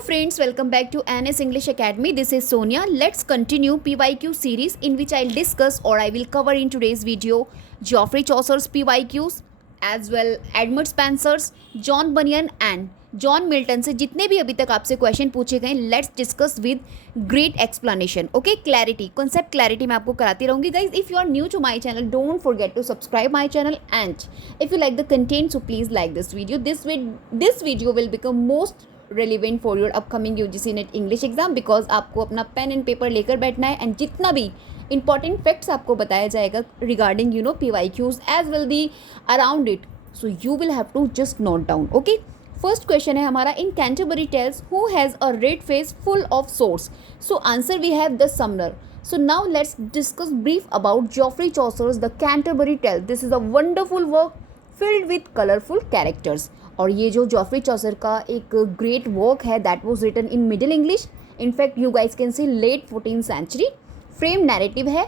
Hello friends, welcome back to NS English Academy. This is Sonia. Let's continue PYQ series in which I'll discuss or I will cover in today's video Geoffrey Chaucer's PYQs as well Edmund Spencer's, John Bunyan and John Milton से जितने भी अभी तक आपसे question पूछे गए let's discuss with great explanation. Okay, clarity, concept clarity मैं आपको कराती रहूँगी. Guys, if you are new to my channel don't forget to subscribe my channel and if you like the content so please like this video. This video will become most relevant for your upcoming UGC NET English exam because आपको अपना pen and paper लेकर बैठना है and जितना भी important facts आपको बताया जाएगा regarding PYQs as well the around it, so you will have to just note down. Okay, first question है हमारा, in Canterbury Tales who has a red face full of sores. So answer we have the summoner. So now let's discuss brief about Geoffrey Chaucer's The Canterbury Tales. This is a wonderful work filled with colorful characters. और ये जो Geoffrey Chaucer का एक great work है that was written in middle English. In fact you guys can see late 14th century. Frame narrative है,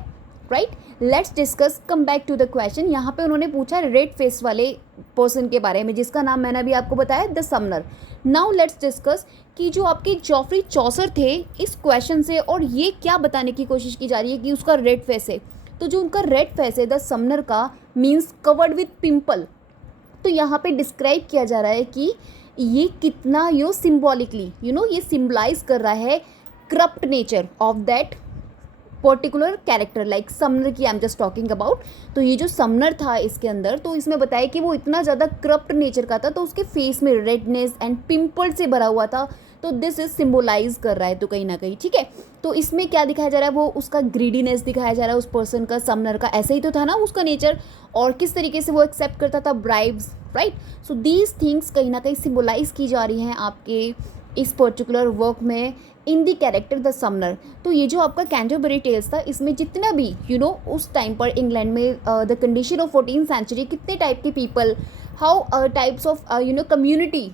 right. Let's discuss, come back to the question. यहाँ पे उन्होंने पूछा रेड फेस वाले पर्सन के बारे में जिसका नाम मैंने अभी आपको बताया, the Sumner. Now let's discuss कि जो आपके जॉफ्री चॉसर थे इस क्वेश्चन से, और ये क्या बताने की कोशिश की जा रही है कि उसका रेड फेस है. तो जो उनका रेड फेस है द समनर का मीन्स कवर्ड विथ पिंपल. तो यहाँ पे डिस्क्राइब किया जा रहा है कि ये कितना सिम्बॉलिकली ये सिम्बलाइज कर रहा है corrupt nature of that particular character like summoner की I am just talking about. तो ये जो समनर था इसके अंदर, तो इसमें बताया कि वो इतना ज़्यादा करप्ट नेचर का था तो उसके फेस में रेडनेस एंड पिंपल से भरा हुआ था. तो दिस इज सिम्बोलाइज कर रहा है तो कहीं ना कहीं, ठीक है. तो इसमें क्या दिखाया जा रहा है, वो उसका ग्रीडीनेस दिखाया जा रहा है उस पर्सन का, समनर का. ऐसे ही तो था ना उसका नेचर, और किस तरीके से वो एक्सेप्ट करता था bribes, right. So these things कहीं ना कहीं सिम्बोलाइज की जा रही हैं आपके इस पर्टिकुलर वर्क में इन दी कैरेक्टर द समनर. तो ये जो आपका कैंटरबरी टेल्स था इसमें जितना भी उस टाइम पर इंग्लैंड में the condition of 14th century, कितने टाइप के people, how types of community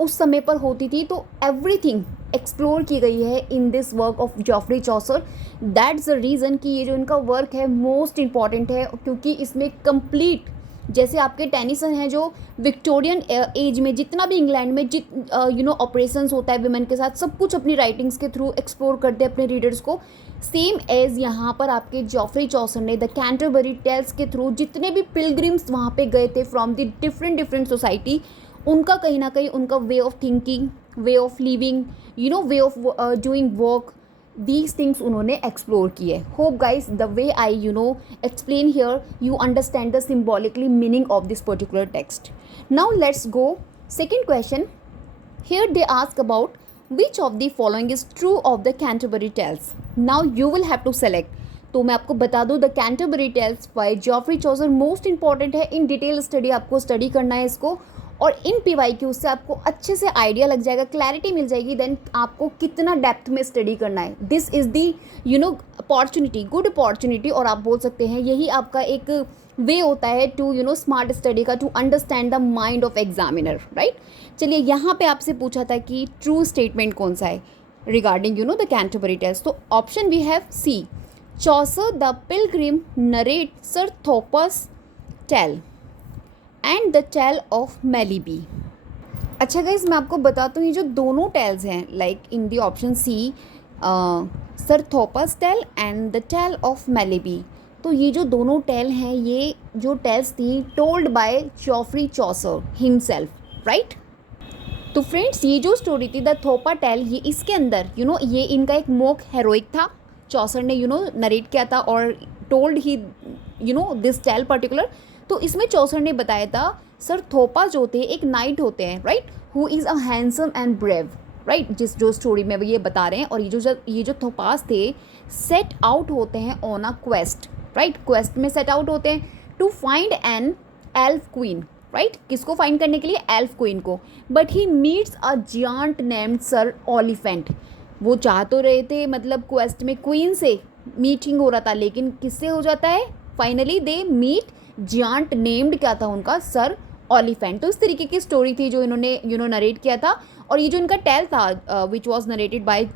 उस समय पर होती थी, तो एवरीथिंग एक्सप्लोर की गई है in this work of Geoffrey Chaucer. That's the reason कि ये जो इनका वर्क है मोस्ट इम्पॉर्टेंट है, क्योंकि इसमें कंप्लीट, जैसे आपके टेनिसन हैं जो विक्टोरियन एज में जितना भी इंग्लैंड में ऑपरेशंस होता है विमेन के साथ, सब कुछ अपनी राइटिंग्स के थ्रू एक्सप्लोर करते हैं अपने रीडर्स को. सेम एज यहाँ पर आपके जॉफ्री चॉसर ने द कैंटरबरी टेल्स के थ्रू जितने भी पिलग्रिम्स वहाँ पे गए थे फ्रॉम द डिफरेंट सोसाइटी, उनका कहीं ना कहीं उनका way of thinking, way of living, way of doing work, these things उन्होंने एक्सप्लोर किए. Hope guys the way I explain here you understand the symbolically meaning of this particular text. Now let's go second question. Here they ask about which of the following is true of the Canterbury Tales. Now you will have to select. तो मैं आपको बता दूँ the Canterbury Tales by Geoffrey Chaucer most important है. In detail study आपको study करना है इसको, और इन PYQ से आपको अच्छे से आइडिया लग जाएगा, क्लैरिटी मिल जाएगी देन आपको कितना डेप्थ में स्टडी करना है. This is the opportunity, good opportunity, और आप बोल सकते हैं यही आपका एक वे होता है टू स्मार्ट स्टडी का, to understand the mind of examiner, right. चलिए, यहाँ पे आपसे पूछा था कि ट्रू स्टेटमेंट कौन सा है रिगार्डिंग द कैंटरबरी टेल्स. तो option we have C, Chaucer the pilgrim narrate Sir Thomas tale and the tale of Melibee. अच्छा गाइज, मैं आपको बताता हूँ ये जो दोनों टेल्स हैं like in the option C Sir Thomas tale and the tale of Melibee, तो ये जो दोनों टेल हैं ये जो टेल्स थी told by Geoffrey Chaucer himself, right. तो फ्रेंड्स, ये जो स्टोरी थी द थोपा टेल, ये इसके अंदर ये इनका एक मोक हेरोइक था. चॉसर ने नरेट किया था और told he this tale particular. तो इसमें चौसर ने बताया था सर थोपा जो थे एक नाइट होते हैं, right, who is a handsome and brave, right, जिस जो स्टोरी में ये बता रहे हैं. और ये जो थोपास थे सेट आउट होते हैं on a quest, right, quest में सेट आउट होते हैं to find an elf queen, right. किसको फाइंड करने के लिए, एल्फ क्वीन को. But he meets a giant named Sir Olifant. वो चाह तो रहे थे मतलब क्वेस्ट में क्वीन से मीटिंग हो रहा था, लेकिन किससे हो जाता है finally, they meet giant named क्या था उनका, सर ओलिफेंट. तो इस तरीके की स्टोरी थी जो इन्होंने नरेट किया था. और ये जो इनका टेल था which was narrated by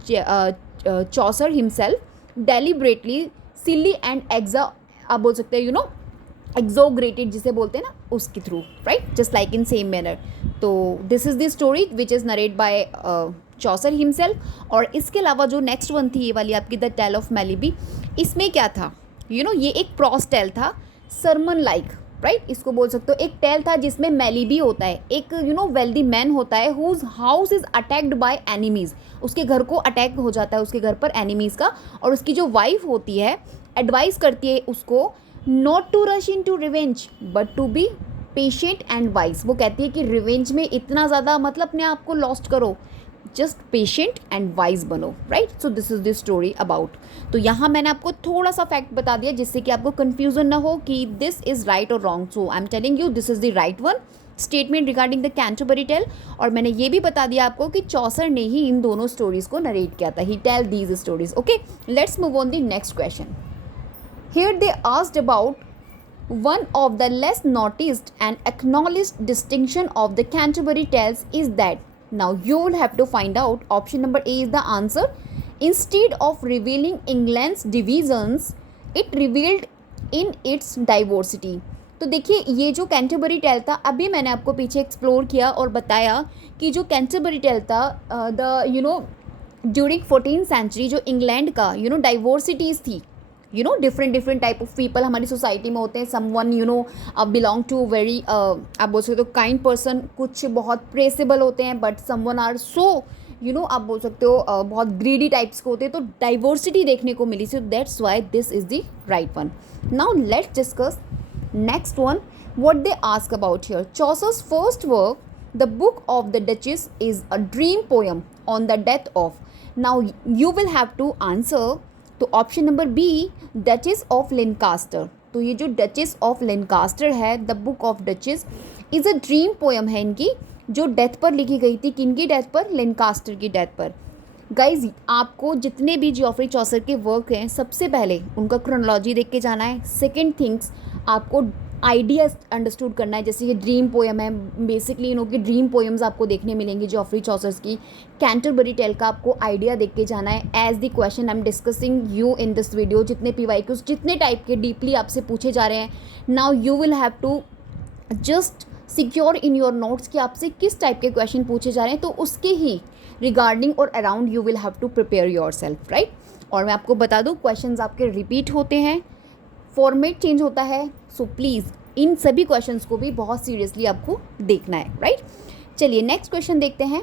Chaucer himself, deliberately silly and एग्जा, आप बोल सकते हैं exaggerated जिसे बोलते हैं ना, उसके through, right, just like in same manner. तो this is the story which is narrate by Chaucer himself. और इसके अलावा जो नेक्स्ट वन थी ये वाली आपकी द टेल ऑफ मेलिबी, इसमें क्या था, ये एक प्रॉस टेल था, सरमन लाइक, राइट, इसको बोल सकते हो. एक टेल था जिसमें मेलिबी होता है, एक वेल्दी मैन होता है whose house is attacked by enemies, उसके घर को अटैक हो जाता है उसके घर पर एनिमीज़ का, और उसकी जो वाइफ होती है एडवाइस करती है उसको not to rush in to revenge but to be patient and wise. वो कहती है कि रिवेंज में इतना ज़्यादा मतलब अपने आप को लॉस्ट करो, जस्ट पेशेंट एंड वाइज बनो, right. So this is the story about. तो यहाँ मैंने आपको थोड़ा सा फैक्ट बता दिया जिससे कि आपको कन्फ्यूजन ना हो कि दिस इज़ राइट और wrong. So I am telling you this is the right one statement regarding the Canterbury tale. और मैंने ये भी बता दिया आपको कि चौसर ने ही इन दोनों स्टोरीज़ को नरेट किया था. He tell these stories. Okay, let's move on the next question. Here they asked about one of the less noticed and acknowledged distinction of the Canterbury Tales is that. Now you will have to find out. Option number A is the answer. Instead of revealing England's divisions, it revealed in its diversity. तो देखिए ये जो Canterbury tell था, अभी मैंने आपको पीछे explore किया और बताया कि जो कैंटरबरी टेल था द ड्यूरिंग 14th सेंचुरी जो इंग्लैंड का डाइवर्सिटीज़ थी, डिफरेंट टाइप ऑफ पीपल हमारी सोसाइटी में होते हैं. समवन बिलोंग टू वेरी आप बोल सकते हो काइंड पर्सन, कुछ बहुत प्रेसेबल होते हैं, बट समवन आर सो आप बोल सकते हो बहुत ग्रीडी टाइप्स के होते हैं. तो डाइवर्सिटी देखने को मिली. So that's why this is the right one. Now let's discuss next one. What they ask about here. Chaucer's first work the book of the duchess is a dream poem on the death of. Now you will have to answer. तो option number B, duchess of Lancaster. तो ये जो duchess of Lancaster है, the book of duchess is a dream poem है इनकी, जो death पर लिखी गई थी. किनकी डेथ पर? लेनकास्टर की डेथ पर. गाइज आपको जितने भी जॉफ्री चौसर के वर्क हैं सबसे पहले उनका क्रोनोलॉजी देख के जाना है. सेकेंड थिंग्स आपको आइडिया अंडरस्टूड करना है. जैसे ये ड्रीम पोएम है, बेसिकली इनकी ड्रीम पोएम्स आपको देखने मिलेंगी जॉफ्री चौसर्स की. कैंटरबरी टेल का आपको आइडिया देख के जाना है. As the question I am discussing you in this video, जितने PYQs जितने टाइप के डीपली आपसे पूछे जा रहे हैं, now you will have to just secure in your notes कि आपसे किस टाइप के क्वेश्चन पूछे जा रहे हैं. तो उसके ही रिगार्डिंग और around you will have to prepare yourself, right. और मैं आपको बता दूँ क्वेश्चन आपके रिपीट होते हैं, फॉर्मेट चेंज होता है. सो प्लीज़ इन सभी क्वेश्चंस को भी बहुत सीरियसली आपको देखना है, राइट. चलिए नेक्स्ट क्वेश्चन देखते हैं.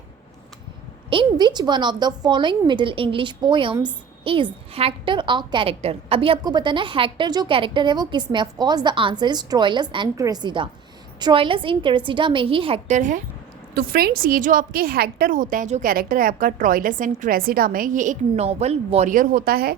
In which one of the following middle English poems is Hector a character. अभी आपको बताना है हेक्टर जो कैरेक्टर है वो किस में. Of course the answer is Troilus and Cressida. Troilus in Cressida में ही हेक्टर है. तो फ्रेंड्स ये जो आपके हेक्टर होते हैं, जो कैरेक्टर है आपका ट्रोइलस एंड क्रेसिडा में, ये एक नोबल वॉरियर होता है,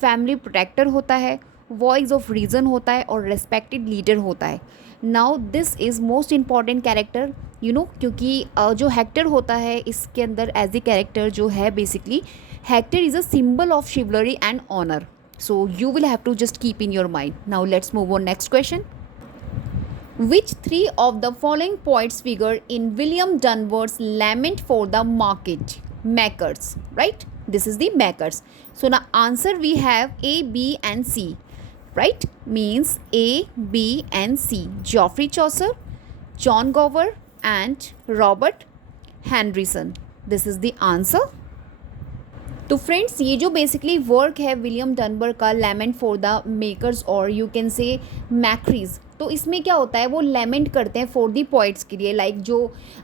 फैमिली प्रोटेक्टर होता है, वॉइस ऑफ रीज़न होता है और रेस्पेक्टेड लीडर होता है. Now this is most important character क्योंकि जो हेक्टर होता है इसके अंदर एज ए कैरेक्टर जो है basically Hector is a symbol of chivalry and honour. So you will have to just keep in your mind. Now let's move on next question. Which three of the following poets figure in William Dunbar's Lament for the Market Makers? Right? This is the makers. So now answer we have A, B and C. Right? Means A, B and C. Geoffrey Chaucer, John Gower and Robert Henryson. This is the answer. तो friends ये जो basically work है William Dunbar का लेमेंट for the makers और you can say मैक्रीज, तो इसमें क्या होता है वो लेमेंट करते हैं फॉर दी पोइट्स के लिए. लाइक जो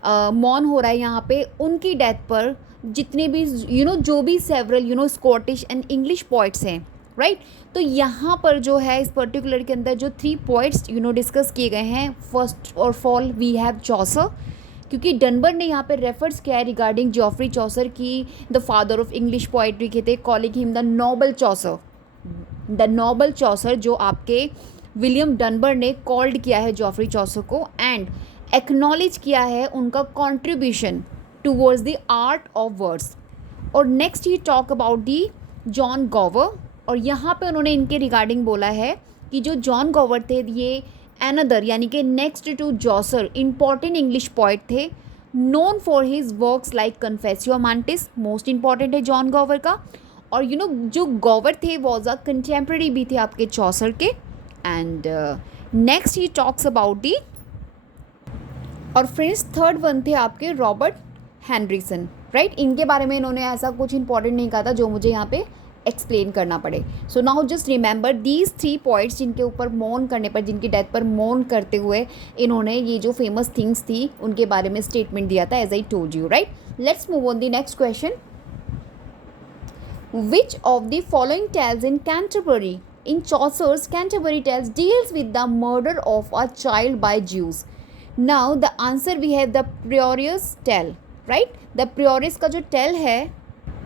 मौन हो रहा है यहाँ पे उनकी डेथ पर जितने भी जो भी several Scottish and English poets हैं, राइट. तो यहाँ पर जो है इस पर्टिकुलर के अंदर जो 3 पोइट्स डिस्कस किए गए हैं. First of all we have Chaucer, क्योंकि डनबर ने यहाँ पे रेफर्स किया है रिगार्डिंग जॉफ्री चॉसर की the father of English poetry के थे, calling him the noble Chaucer. The noble Chaucer जो आपके विलियम डनबर ने कॉल्ड किया है जॉफ्री चॉसर को एंड एक्नॉलेज किया है उनका contribution towards the art of words. और नेक्स्ट ही talk about the John Gower, और यहाँ पे उन्होंने इनके रिगार्डिंग बोला है कि जो जॉन गॉवर थे ये अनदर यानी कि next to Chaucer important English poet थे, known for his works like Confessio Amantis. Most important है जॉन गॉवर का. और जो गॉवर थे वॉज अ कंटेम्प्रेरी भी थे आपके चॉसर के. And next he talks about the, और फ्रेंड्स थर्ड वन थे आपके रॉबर्ट हैंड्रिसन, राइट। इनके बारे में इन्होंने ऐसा कुछ इंपॉर्टेंट नहीं कहा था जो मुझे यहाँ पे एक्सप्लेन करना पड़े। So now just remember these 3 points जिनके ऊपर मौन करने पर, जिनकी डेथ पर मौन करते हुए इन्होंने ये जो फेमस थिंग्स थी उनके बारे में स्टेटमेंट दिया था, as I told you, right. Let's move on the next question. Which of the following tales in Canterbury, in Chaucer's Canterbury Tales, deals with the murder of a child by Jews? Now the answer we have the Prior's Tale, right? The Prior's का जो tale है,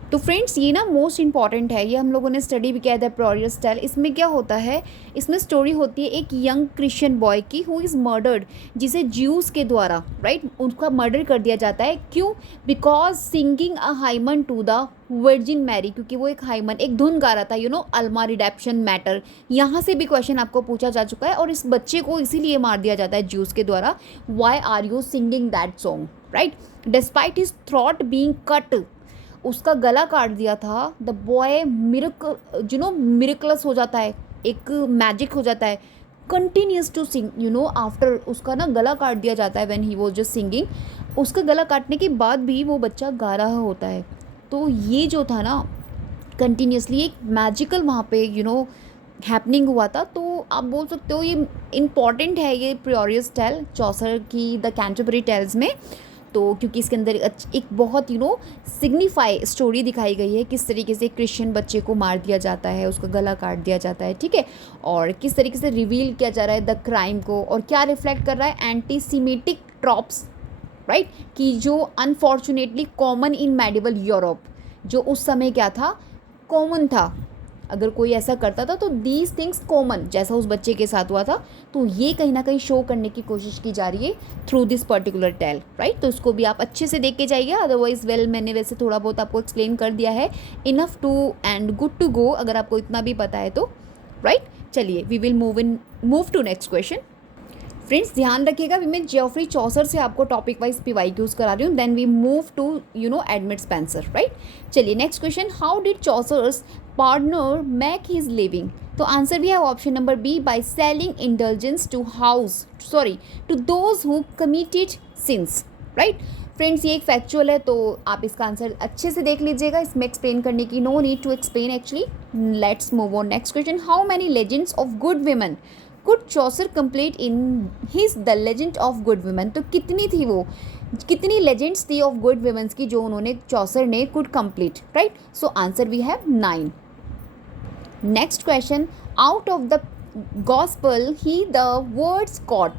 तो friends ये ना most important है, ये हम लोगों ने स्टडी भी किया था प्रियर्स टेल। इसमें क्या होता है, इसमें स्टोरी होती है एक यंग क्रिश्चियन बॉय की हु इज़ मर्डर्ड, जिसे ज्यूज़ के द्वारा, राइट, उनका मर्डर कर दिया जाता है। क्यों? Because singing a hymn to the Virgin Mary, क्योंकि वो एक हाइमन, एक धुन गा रहा था, यू नो, अल्मा रिडेप्शन मैटर। यहाँ से भी क्वेश्चन आपको पूछा जा चुका है, और इस बच्चे को इसीलिए मार दिया जाता है ज्यूज़ के द्वारा। Why are you singing that song, right? Despite his throat being cut, उसका गला काट दिया था। द बॉय मिरेकलस हो जाता है, एक मैजिक हो जाता है, continues to sing, you know, after उसका ना गला काट दिया जाता है when he was just singing. उसका गला काटने के बाद भी वो बच्चा गा रहा होता है। तो ये जो था ना, कंटिन्यूसली एक मैजिकल वहाँ पे यू नो हैपनिंग हुआ था। तो आप बोल सकते हो ये इम्पॉर्टेंट है, ये प्रियर्स टेल चौसर की द कैंटरबरी टेल्स में। तो क्योंकि इसके अंदर एक बहुत यू नो सिग्निफाई स्टोरी दिखाई गई है, किस तरीके से क्रिश्चियन बच्चे को मार दिया जाता है, उसका गला काट दिया जाता है, ठीक है, और किस तरीके से रिवील किया जा रहा है द क्राइम को, और क्या रिफ्लेक्ट कर रहा है, एंटी सीमेटिक ट्रॉप्स, राइट, कि जो unfortunately common in medieval Europe, जो उस समय क्या था, कॉमन था। अगर कोई ऐसा करता था तो दीज थिंग्स कॉमन, जैसा उस बच्चे के साथ हुआ था। तो ये कहीं ना कहीं शो करने की कोशिश की जा रही है through this particular tale, right. तो इसको भी आप अच्छे से देख के जाइए, अदरवाइज वेल मैंने वैसे थोड़ा बहुत आपको एक्सप्लेन कर दिया है, enough to and good to go, अगर आपको इतना भी पता है तो, राइट। चलिए we will move to next question. Friends ध्यान रखिएगा, मैं जेफरी चौसर से आपको टॉपिक वाइज PYQs करा रही हूँ, then we move to you know Edmund Spenser, right. चलिए next question, how did Chaucer's pardoner make his living? तो आंसर भी है option number B, by selling indulgences to those who committed sins, right. Friends ये एक factual है, तो आप इसका आंसर अच्छे से देख लीजिएगा, इसमें एक्सप्लेन करने की no need to explain actually. Let's move on next question, how many legends of good women could Chaucer complete in his the legend of good women? तो कितनी थी वो, कितनी लेजेंड्स थी ऑफ गुड विमेंस की जो उन्होंने चौसर ने could complete, right. So answer we have 9। Next question, out of the gospel he the words caught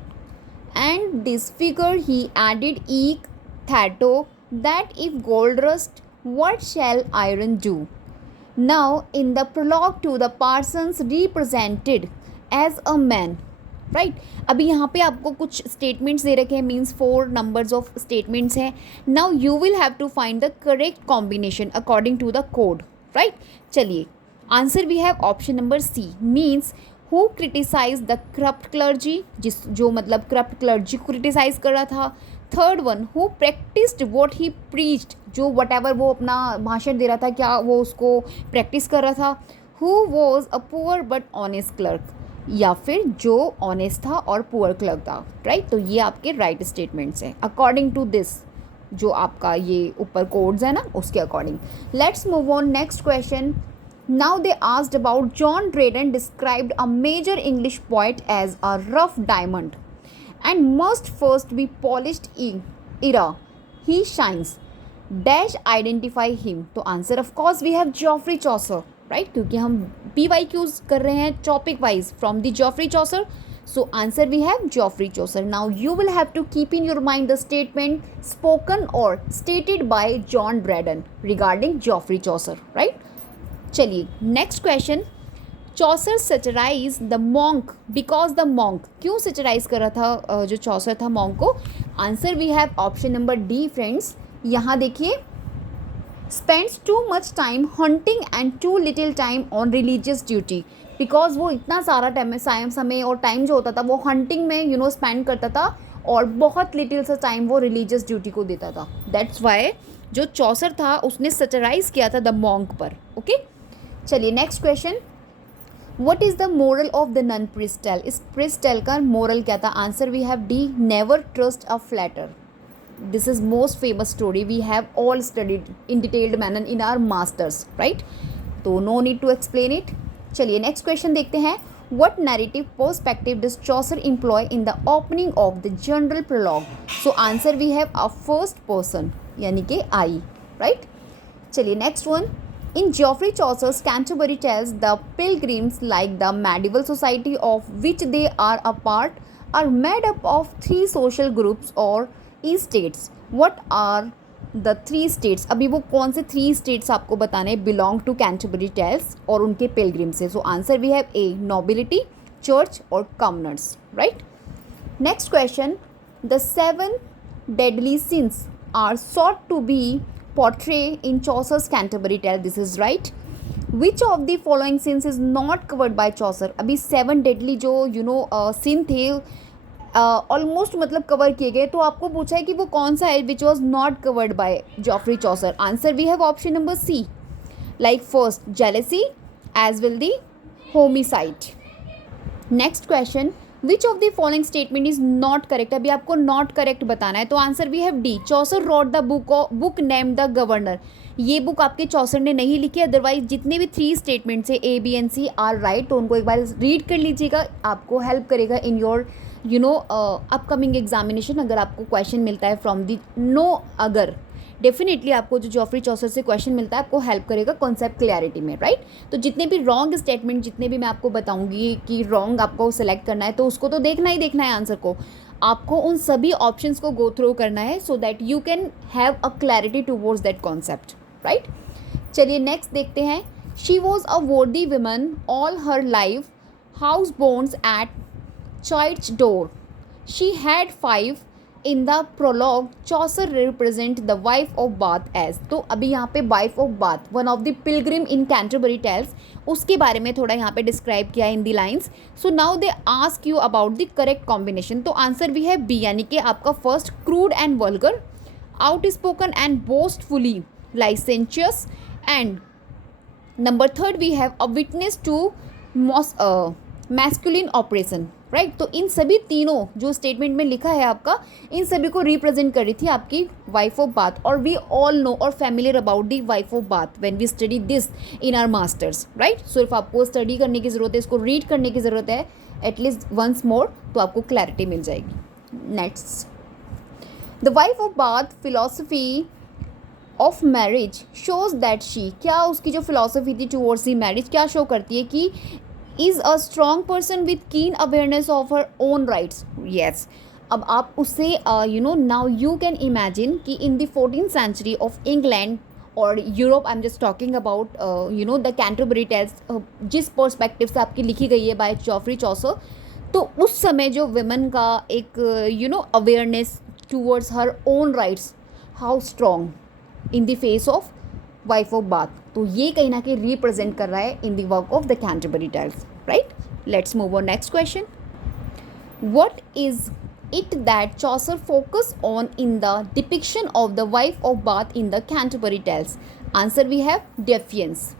and this figure he added eke थैटो that if gold rust what shall iron do? Now in the prologue to the Parsons represented as a man, right. अभी यहाँ पे आपको कुछ statements दे रखे हैं, means 4 numbers of statements हैं। Now you will have to find the correct combination according to the code, right. चलिए answer we have option number C, means who criticise the corrupt clergy, जो मतलब corrupt clergy को criticise कर रहा था। Third one, who practised what he preached, जो whatever वो अपना भाषण दे रहा था, क्या वो उसको प्रैक्टिस कर रहा था। Who was a poor but honest clerk, या फिर जो ऑनेस्ट था और पुअर क्लर्क था, राइट। तो ये आपके राइट स्टेटमेंट्स हैं अकॉर्डिंग टू दिस, जो आपका ये ऊपर कोड्स है ना, उसके according. Let's move on next question. Now they asked about John Dryden described a major English poet as a rough diamond and must first be polished era he shines dash identify him? तो answer of course we have Geoffrey Chaucer, right, क्योंकि हम PYQs कर रहे हैं topic wise from the Geoffrey Chaucer. So answer we have Geoffrey Chaucer. Now you will have to keep in your mind the statement spoken और stated by John Dryden regarding Geoffrey Chaucer, right. चलिए next question, Chaucer satirise the monk because the monk, क्यों satirise कर रहा था जो Chaucer था monk को? Answer we have option number D. Friends यहाँ देखिए, spends too much time hunting and too little time on religious duty, because वो इतना सारा टाइम समय और टाइम जो होता था वो हंटिंग में यू नो स्पेंड करता था, और बहुत लिटिल सा टाइम वो रिलीजियस ड्यूटी को देता था। दैट्स वाई जो चौसर था उसने सैटिराइज किया था द मॉन्क पर, ओके। चलिए next question, what is the moral of the nun priest tale, इस प्रिस्ट टेल का मोरल क्या था? Answer we have D, never trust a flatterer. This is most famous story we have all studied in detailed manner in our masters, right? तो no need to explain it. चलिए next question देखते हैं. What narrative perspective does Chaucer employ in the opening of the general prologue? So answer we have a first person यानी कि I, right? चलिए next one. In Geoffrey Chaucer's Canterbury Tales, the pilgrims, like the medieval society of which they are a part, are made up of three social groups or states. What are the three states? अभी वो कौन से three states आपको बताने belong to Canterbury tales और उनके pilgrim से? So answer we have A, nobility, church और commoners, right. Next question. The seven deadly sins are thought to be portray in Chaucer's Canterbury Tale. This is right. Which of the following sins is not covered by Chaucer? अभी seven deadly जो सिन थे almost मतलब cover किए गए, तो आपको पूछा है कि वो कौन सा है which was not covered by Geoffrey Chaucer. Answer we have option number C, like first jealousy as well the homicide. Next question. Which of the following statement is not correct? अभी आपको नॉट करेक्ट बताना है, तो answer we have D, Chaucer wrote the book named the governor. ये book आपके Chaucer ने नहीं लिखी, अदरवाइज जितने भी थ्री स्टेटमेंट्स है A B and C are right. तो उनको एक बार रीड कर लीजिएगा, आपको हेल्प करेगा इन योर अपकमिंग एग्जामिनेशन. अगर आपको क्वेश्चन मिलता है फ्रॉम दी अगर डेफिनेटली आपको जो जॉफ्री चॉसर से क्वेश्चन मिलता है आपको हेल्प करेगा कॉन्सेप्ट क्लैरिटी में, राइट. तो जितने भी रॉन्ग स्टेटमेंट जितने भी मैं आपको बताऊंगी कि रॉन्ग आपको सेलेक्ट करना है, तो उसको तो देखना ही देखना है आंसर को. आपको उन सभी ऑप्शंस को गो थ्रू करना है so that you can have a clarity towards that concept, right. चलिए नेक्स्ट देखते हैं. She was a worthy woman all her life, husbands at church door. She had five. In the prologue, Chaucer represent the wife of Bath as. तो अभी यहाँ पे wife of Bath, one of the pilgrim in Canterbury Tales, उसके बारे में थोड़ा यहाँ पे डिस्क्राइब किया in the lines. So now they ask you about the correct combination. तो आंसर भी है बी, यानी कि आपका first crude and vulgar, outspoken and boastfully licentious, and number third we have a witness to masculine operation, right. तो इन सभी तीनों जो स्टेटमेंट में लिखा है आपका, इन सभी को रिप्रेजेंट कर रही थी आपकी वाइफ ऑफ बाथ. और वी ऑल नो और familiar about the wife of Bath when we study this in our masters, right. सिर्फ आपको स्टडी करने की ज़रूरत है, इसको रीड करने की ज़रूरत है एटलीस्ट वंस मोर, तो आपको क्लैरिटी मिल जाएगी. Next. The wife of Bath philosophy of marriage shows that she, क्या उसकी जो फिलोसफी थी टूवर्ड्स दी मैरिज क्या शो करती है कि is a strong person with keen awareness of her own rights. Yes. अब आप उससे नाउ यू कैन इमेजिन कि in the 14th century of England और Europe, I am just talking about the Canterbury Tales, जिस perspective से आपकी लिखी गई है बाय जॉफ्री चॉसर, तो उस समय जो वुमेन का एक awareness towards her own rights, how strong in the face of wife of Bath. तो ये कहीं ना कहीं रिप्रेजेंट कर रहा है in the work of the Canterbury Tales, right. Let's move on next question. What is it that Chaucer focus on in the depiction of the wife of Bath in the Canterbury Tales? Answer we have defiance.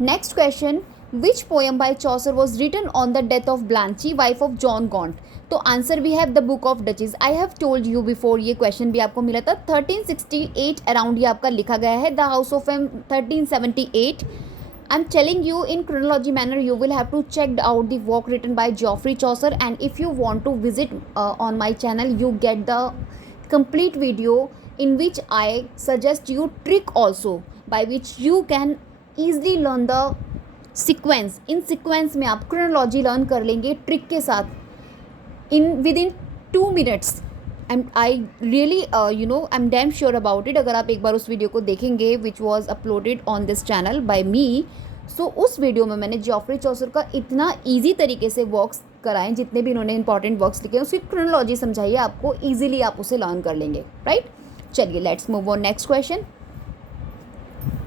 Next question. Which poem by Chaucer was written on the death of Blanche wife of John Gaunt? तो answer we have the book of Duchess. I have told you before, ये question भी आपको मिला था 1368 around ये आपका लिखा गया है. The house of M 1378. I am telling you in chronology manner, you will have to check out the work written by Geoffrey Chaucer, and if you want to visit on my channel you get the complete video in which I suggest you trick also by which you can easily learn the sequence. In sequence में आप chronology learn कर लेंगे trick के साथ within 2 minutes. I really I'm damn sure about it. अगर आप एक बार उस वीडियो को देखेंगे which was uploaded on this channel by me, so उस वीडियो में मैंने जॉफ्री चॉसर का इतना ईजी तरीके से वर्क्स कराएं, जितने भी इन्होंने इंपॉर्टेंट वर्क्स लिखे हैं उसकी क्रोनोलॉजी समझाइए आपको, ईजिली आप उसे लर्न कर लेंगे, राइट. चलिए let's move on next question.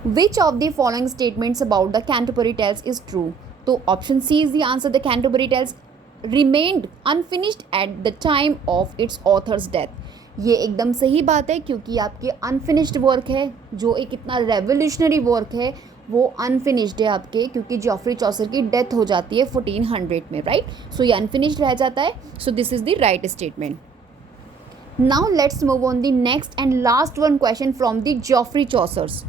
Which of the following statements about the Canterbury Tales is true? तो option C is the answer. The Canterbury Tales remained unfinished at the time of its author's death. ये एकदम सही बात है क्योंकि आपके unfinished work है, जो एक इतना रेवोल्यूशनरी वर्क है वो अनफिनिश्ड है आपके, क्योंकि जॉफ्री चॉसर की डेथ हो जाती है 1400 में, राइट. सो ये अनफिनिश्ड रह जाता है. So this is the right statement. Now let's move on the next and last one question from the Geoffrey Chaucer's.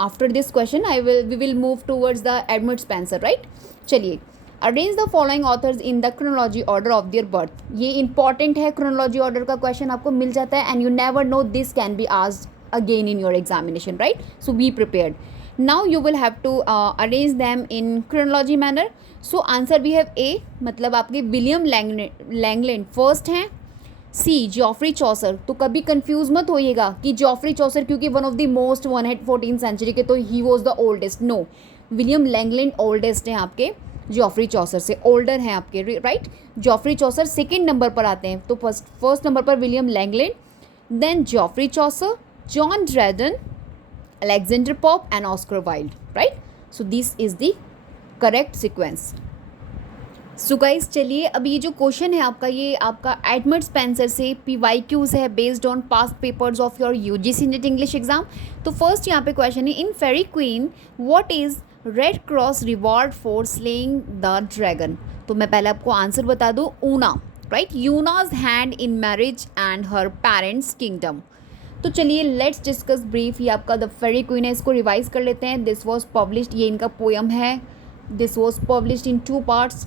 After this question we will move towards the Edmund Spenser, right. चलिए, arrange the following authors in the chronology order of their birth. ये important है, chronology order का question आपको मिल जाता है and you never know this can be asked again in your examination, right? So be prepared. Now you will have to arrange them in chronology manner. So answer we have A, मतलब आपके William Langland first हैं. See, Geoffrey Chaucer. तो कभी confuse मत होइएगा कि Geoffrey Chaucer क्योंकि one of the most one है 14th सेंचुरी के, तो he was the oldest. No, William Langland oldest हैं आपके, जॉफ्री चॉसर से ओल्डर हैं आपके, right. Geoffrey Chaucer second number पर आते हैं. तो फर्स्ट नंबर पर William Langland, then Geoffrey Chaucer, John Dryden, Alexander Pope and Oscar Wilde, right? So this is the correct sequence. So guys, चलिए अब ये जो क्वेश्चन है आपका, ये आपका एडमंड स्पेंसर से PYQs है based on past papers of your UGC NET English exam. तो फर्स्ट यहाँ पे क्वेश्चन है, in Faerie Queene what is Red Cross reward for slaying the dragon. तो मैं पहले आपको आंसर बता दूँ, Una, right. Una's hand in marriage and her parents kingdom. तो चलिए लेट्स डिस्कस ब्रीफ. ये आपका द फेरी क्वीन है, इसको रिवाइज कर लेते हैं. दिस वॉज पब्लिश्ड, ये इनका पोएम है. This was published in 2 parts.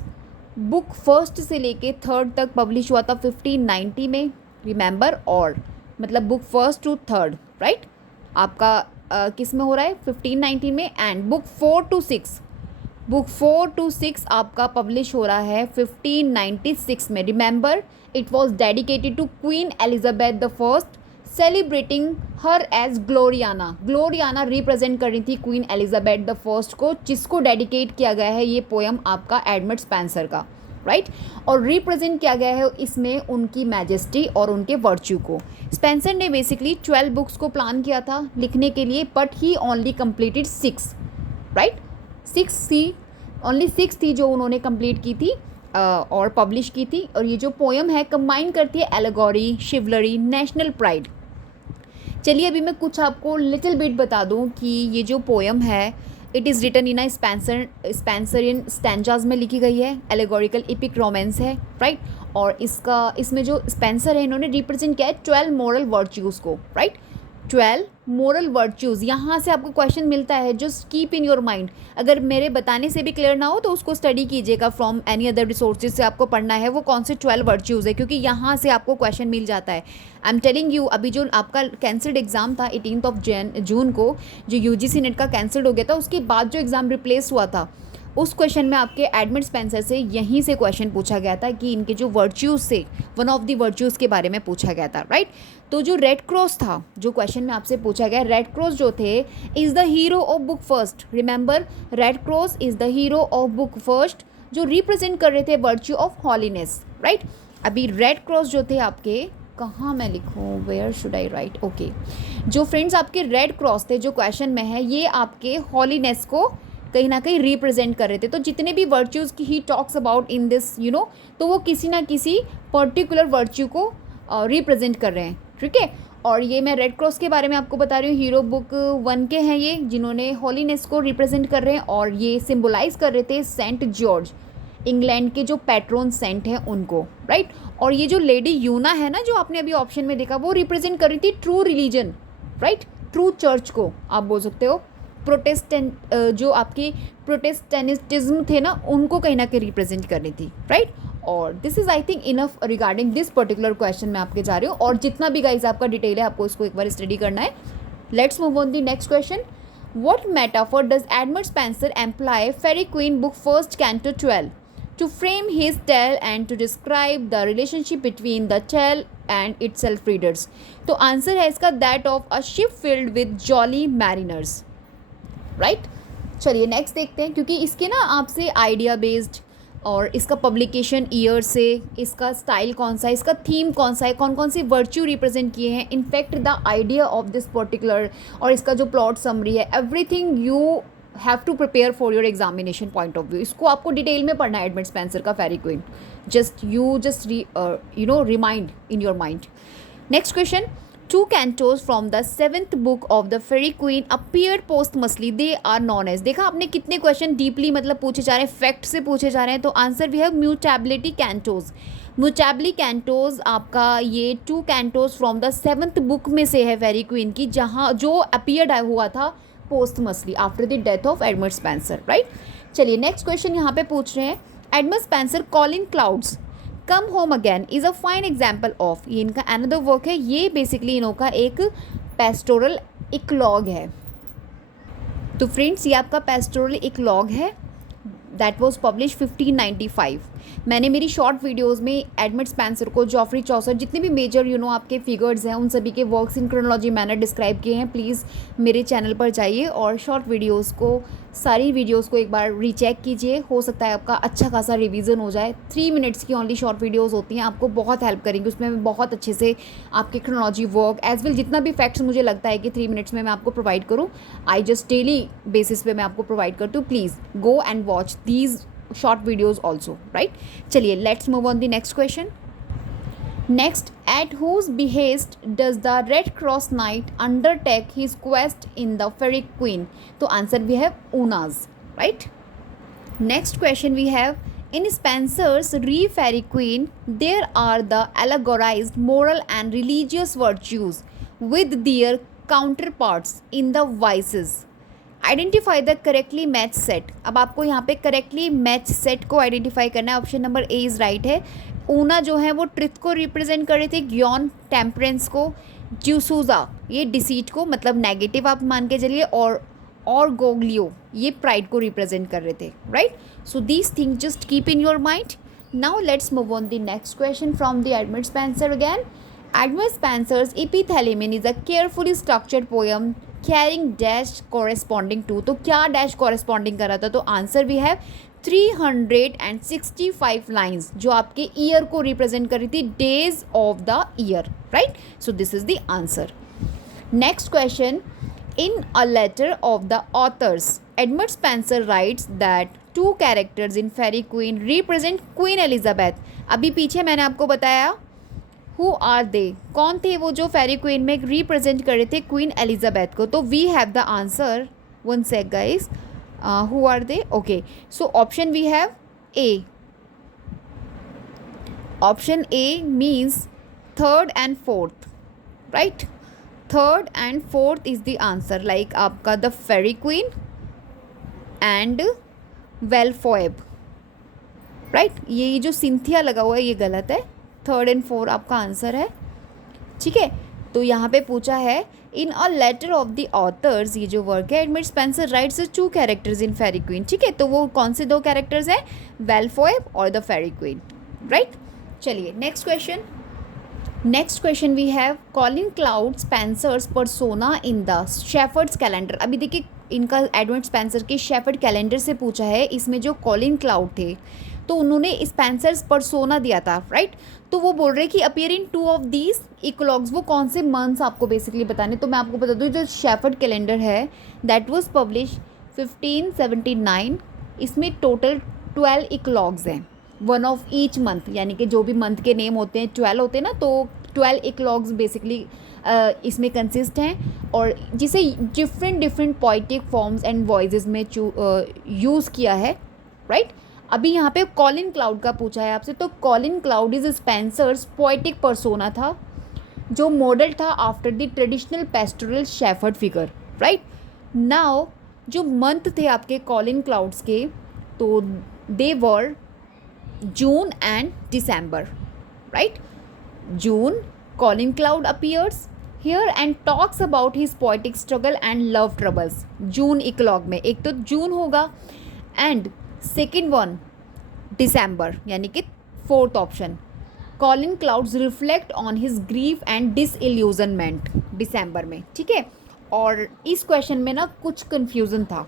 Book first से लेके थर्ड तक पब्लिश हुआ था 1590 में, रिमेंबर. और मतलब book first to third, right, आपका किस में हो रहा है 1590 में. एंड बुक 4 to 6 आपका पब्लिश हो रहा है 1596 में. Remember, it was dedicated to Queen Elizabeth the First, celebrating her as Gloriana. Gloriana represent कर रही थी क्वीन एलिजाबेथ द फर्स्ट को, जिसको डेडिकेट किया गया है ये पोएम आपका एडमंड स्पेंसर का, राइट. और रिप्रेजेंट किया गया है इसमें उनकी मैजेस्टी और उनके वर्च्यू को. स्पेंसर ने बेसिकली 12 बुक्स को प्लान किया था लिखने के लिए, but he only completed 6, right. 6 थी, ओनली 6 थी जो उन्होंने कंप्लीट की थी और पब्लिश की थी. और ये जो पोएम है कंबाइन करती है एलेगोरी, शिवलरी, नेशनल प्राइड. चलिए अभी मैं कुछ आपको लिटिल बिट बता दूं कि ये जो पोएम है it is written in Spenserian stanzas में लिखी गई है. एलेगोरिकल इपिक रोमांस है, राइट. और इसमें जो स्पेंसर है इन्होंने रिप्रेजेंट किया है 12 मोरल वर्च्यूज़ को, राइट. 12 moral virtues. यहाँ से आपको क्वेश्चन मिलता है, just keep in your mind. अगर मेरे बताने से भी क्लियर ना हो तो उसको स्टडी कीजिएगा फ्रॉम एनी अदर रिसोर्सेज से. आपको पढ़ना है वो कौन से 12 वर्च्यूज़ है, क्योंकि यहाँ से आपको क्वेश्चन मिल जाता है. आई एम टेलिंग यू, अभी जो आपका कैंसल्ड एग्जाम था 18 जून को, जो UGC नेट का कैंसल्ड हो गया था, उसके बाद जो एग्ज़ाम रिप्लेस हुआ था, उस क्वेश्चन में आपके एडमंड स्पेंसर से यहीं से क्वेश्चन पूछा गया था कि इनके जो वर्च्यूज़ से वन ऑफ द वर्च्यूज़ के बारे में पूछा गया था, राइट. तो जो रेड क्रॉस था, जो क्वेश्चन में आपसे पूछा गया, रेड क्रॉस जो थे is the hero of book first. Remember, red cross is the hero of book first, जो रिप्रेजेंट कर रहे थे वर्च्यू ऑफ हॉलीनेस, राइट. अभी रेड क्रॉस जो थे आपके, कहाँ मैं लिखूँ, where should I write, okay. जो फ्रेंड्स आपके रेड क्रॉस थे जो क्वेश्चन में है, ये आपके हॉलीनेस को कहीं ना कहीं रिप्रेजेंट कर रहे थे. तो जितने भी वर्च्यूज़ की he talks about in this तो वो किसी ना किसी पर्टिकुलर वर्च्यू को रिप्रेजेंट कर रहे हैं, ठीक है. और ये मैं रेड क्रॉस के बारे में आपको बता रही हूँ, हीरो बुक 1 के हैं ये, जिन्होंने हॉलीनेस को रिप्रेजेंट कर रहे हैं. और ये सिम्बोलाइज कर रहे थे सेंट जॉर्ज, इंग्लैंड के जो पैट्रोन सेंट हैं उनको, राइट. और ये जो लेडी यूना है ना, जो आपने अभी ऑप्शन में देखा, वो रिप्रेजेंट कर रही थी true religion, right, true church को आप बोल सकते हो. प्रोटेस्टेंट जो आपकी प्रोटेस्टेंटिज्म थे ना, उनको कहीं ना कहीं रिप्रेजेंट कर रही थी, राइट. और this is I think enough regarding this particular question मैं आपके जा रही हूँ. और जितना भी गाइज आपका डिटेल है आपको इसको एक बार स्टडी करना है. Let's move on the next question. What metaphor does Edmund Spenser employ Faerie Queene book first canto 12 to frame his tale and to describe the relationship between the tale and its self readers. तो answer है इसका that of a ship filled with jolly mariners, right. चलिए next देखते हैं, क्योंकि इसके ना आपसे आइडिया बेस्ड और इसका पब्लिकेशन ईयर से, इसका स्टाइल कौन सा है, इसका थीम कौन सा है, कौन कौन सी वर्च्यू रिप्रेजेंट किए हैं, in fact the idea of this particular, और इसका जो प्लॉट समरी है, everything you have to prepare for your examination point of view. इसको आपको डिटेल में पढ़ना है एडमंड स्पेंसर का Faerie Queene. Just remind in your mind. Next question. Two cantos from the 7th book of the Fairy Queen appeared posthumously. They are known as. देखा आपने कितने question deeply मतलब पूछे जा रहे हैं, फैक्ट से पूछे जा रहे हैं. तो आंसर भी है म्यूटेबिलिटी कैंटोज. म्यूटेबिली कैंटोज आपका ये 2 cantos from the 7th book में से है फेरी क्वीन की, जहाँ जो अपीयर्ड हुआ था posthumously after the death of Edmund Spenser. Right. चलिए नेक्स्ट क्वेश्चन यहाँ पे पूछ रहे हैं. Edmund Spenser calling clouds come home again is a fine example of. ये इनका अनदर वर्क है. ये बेसिकली इनका एक पेस्टोरल इक्लॉग है. तो फ्रेंड्स ये आपका पेस्टोरल इक्लॉग है दैट वॉज पब्लिश 1595. मैंने मेरी शॉर्ट वीडियोज़ में एडमंड स्पेंसर को, जॉफ्री चॉसर, जितने भी मेजर आपके फिगर्स हैं उन सभी के works in chronology manner describe किए हैं. प्लीज़ मेरे चैनल पर जाइए और शॉर्ट वीडियोज़ को, सारी वीडियोज़ को एक बार रीचेक कीजिए. हो सकता है आपका अच्छा खासा रिवीजन हो जाए. 3 मिनट्स की ओनली शॉर्ट वीडियोज़ होती हैं, आपको बहुत हेल्प करेंगी. उसमें मैं बहुत अच्छे से आपके क्रोनोलॉजी वर्क एज वेल जितना भी फैक्ट्स मुझे लगता है कि 3 मिनट्स में मैं आपको प्रोवाइड करूँ, आई जस्ट डेली बेसिस पे मैं आपको प्रोवाइड करती हूँ. Please go and watch these short videos also. Right. चलिए let's move on the next question. Next, at whose behest does the Red Cross Knight undertake his quest in the Fairy Queen? तो answer भी है Una's. Right. Next question we have, in Spenser's Re Fairy Queen there are the allegorized moral and religious virtues with their counterparts in the vices. Identify the correctly match set. अब आपको यहाँ पे correctly match set को identify करना है. Option number A is right है. ऊना जो है वो ट्रुथ को रिप्रेजेंट कर रहे थे, ग्योन टेम्परेंस को, ज्यूसूजा ये डिसीट को मतलब नेगेटिव आप मान के चलिए, और गोग्लियो ये प्राइड को रिप्रेजेंट कर रहे थे. Right. So these things just keep in your mind. Now let's move on the next question from the Edmund Spenser again. Edmund Spenser's Epithalamion is a carefully structured poem carrying dash corresponding to. तो क्या dash corresponding कर रहा था? तो answer भी है 365 lines जो आपके ईयर को रिप्रेजेंट कर रही थी, days of the year. Right. So this is the answer. Next question. In a letter of the author's Edmund Spenser writes that 2 characters in Faerie Queene represent Queen Elizabeth. अभी पीछे मैंने आपको बताया who are दे, कौन थे वो जो फेरी queen में रिप्रेजेंट कर रहे थे क्वीन एलिजाबेथ को. तो we have the answer. One sec guys. Who are they? Okay. So option we have A. Option A means 3rd and 4th. Right. 3rd and 4th is the answer. Like आपका the Faerie Queene and Belphoebe. Right. ये जो Cynthia लगा हुआ है ये गलत है. 3rd and 4th आपका आंसर है. ठीक है. तो यहाँ पे पूछा है in a letter of the authors, ये जो वर्क है Edmund Spenser writes 2 characters in Faerie Queene. ठीक है. तो वो कौन से 2 कैरेक्टर्स हैं? वेलफोएब और द फेरी क्वीन. राइट. चलिए next question. Next question we have Colin Clout Spenser's persona in the shepherd's Calendar. अभी देखिए इनका एडमंड स्पेंसर के शेफर्ड कैलेंडर से पूछा है. इसमें जो कॉलिंग क्लाउड थे तो उन्होंने स्पेंसर्स परसोना दिया था. राइट. तो वो बोल रहे कि अपीयर इन 2 ऑफ दीज इकोलॉग्स. वो कौन से मंथ्स आपको बेसिकली बताने. तो मैं आपको बता दूँ जो शेफर्ड कैलेंडर है दैट वाज पब्लिश 1579. इसमें टोटल 12 इकोलॉग्स हैं, 1 ऑफ ईच मंथ. यानी कि जो भी मंथ के नेम होते हैं 12 होते हैं ना, तो 12 इकोलॉग्स बेसिकली इसमें कंसिस्ट हैं और जिसे different poetic forms and voices में यूज़ किया है. राइट. अभी यहाँ पे कॉलिन क्लाउड का पूछा है आपसे. तो Colin Clout is Spenser's poetic persona था जो मॉडल था after the traditional pastoral shepherd figure. Right. Now जो मंथ थे आपके कॉलिन क्लाउड्स के, तो they were June and December. Right. June Colin Clout appears here and talks about his poetic struggle and love troubles. June eclogue में एक तो जून होगा and second one दिसंबर, यानी कि 4th option. Colin Clout's reflect on his grief and disillusionment December में. ठीक है. और इस क्वेश्चन में ना कुछ कन्फ्यूज़न था.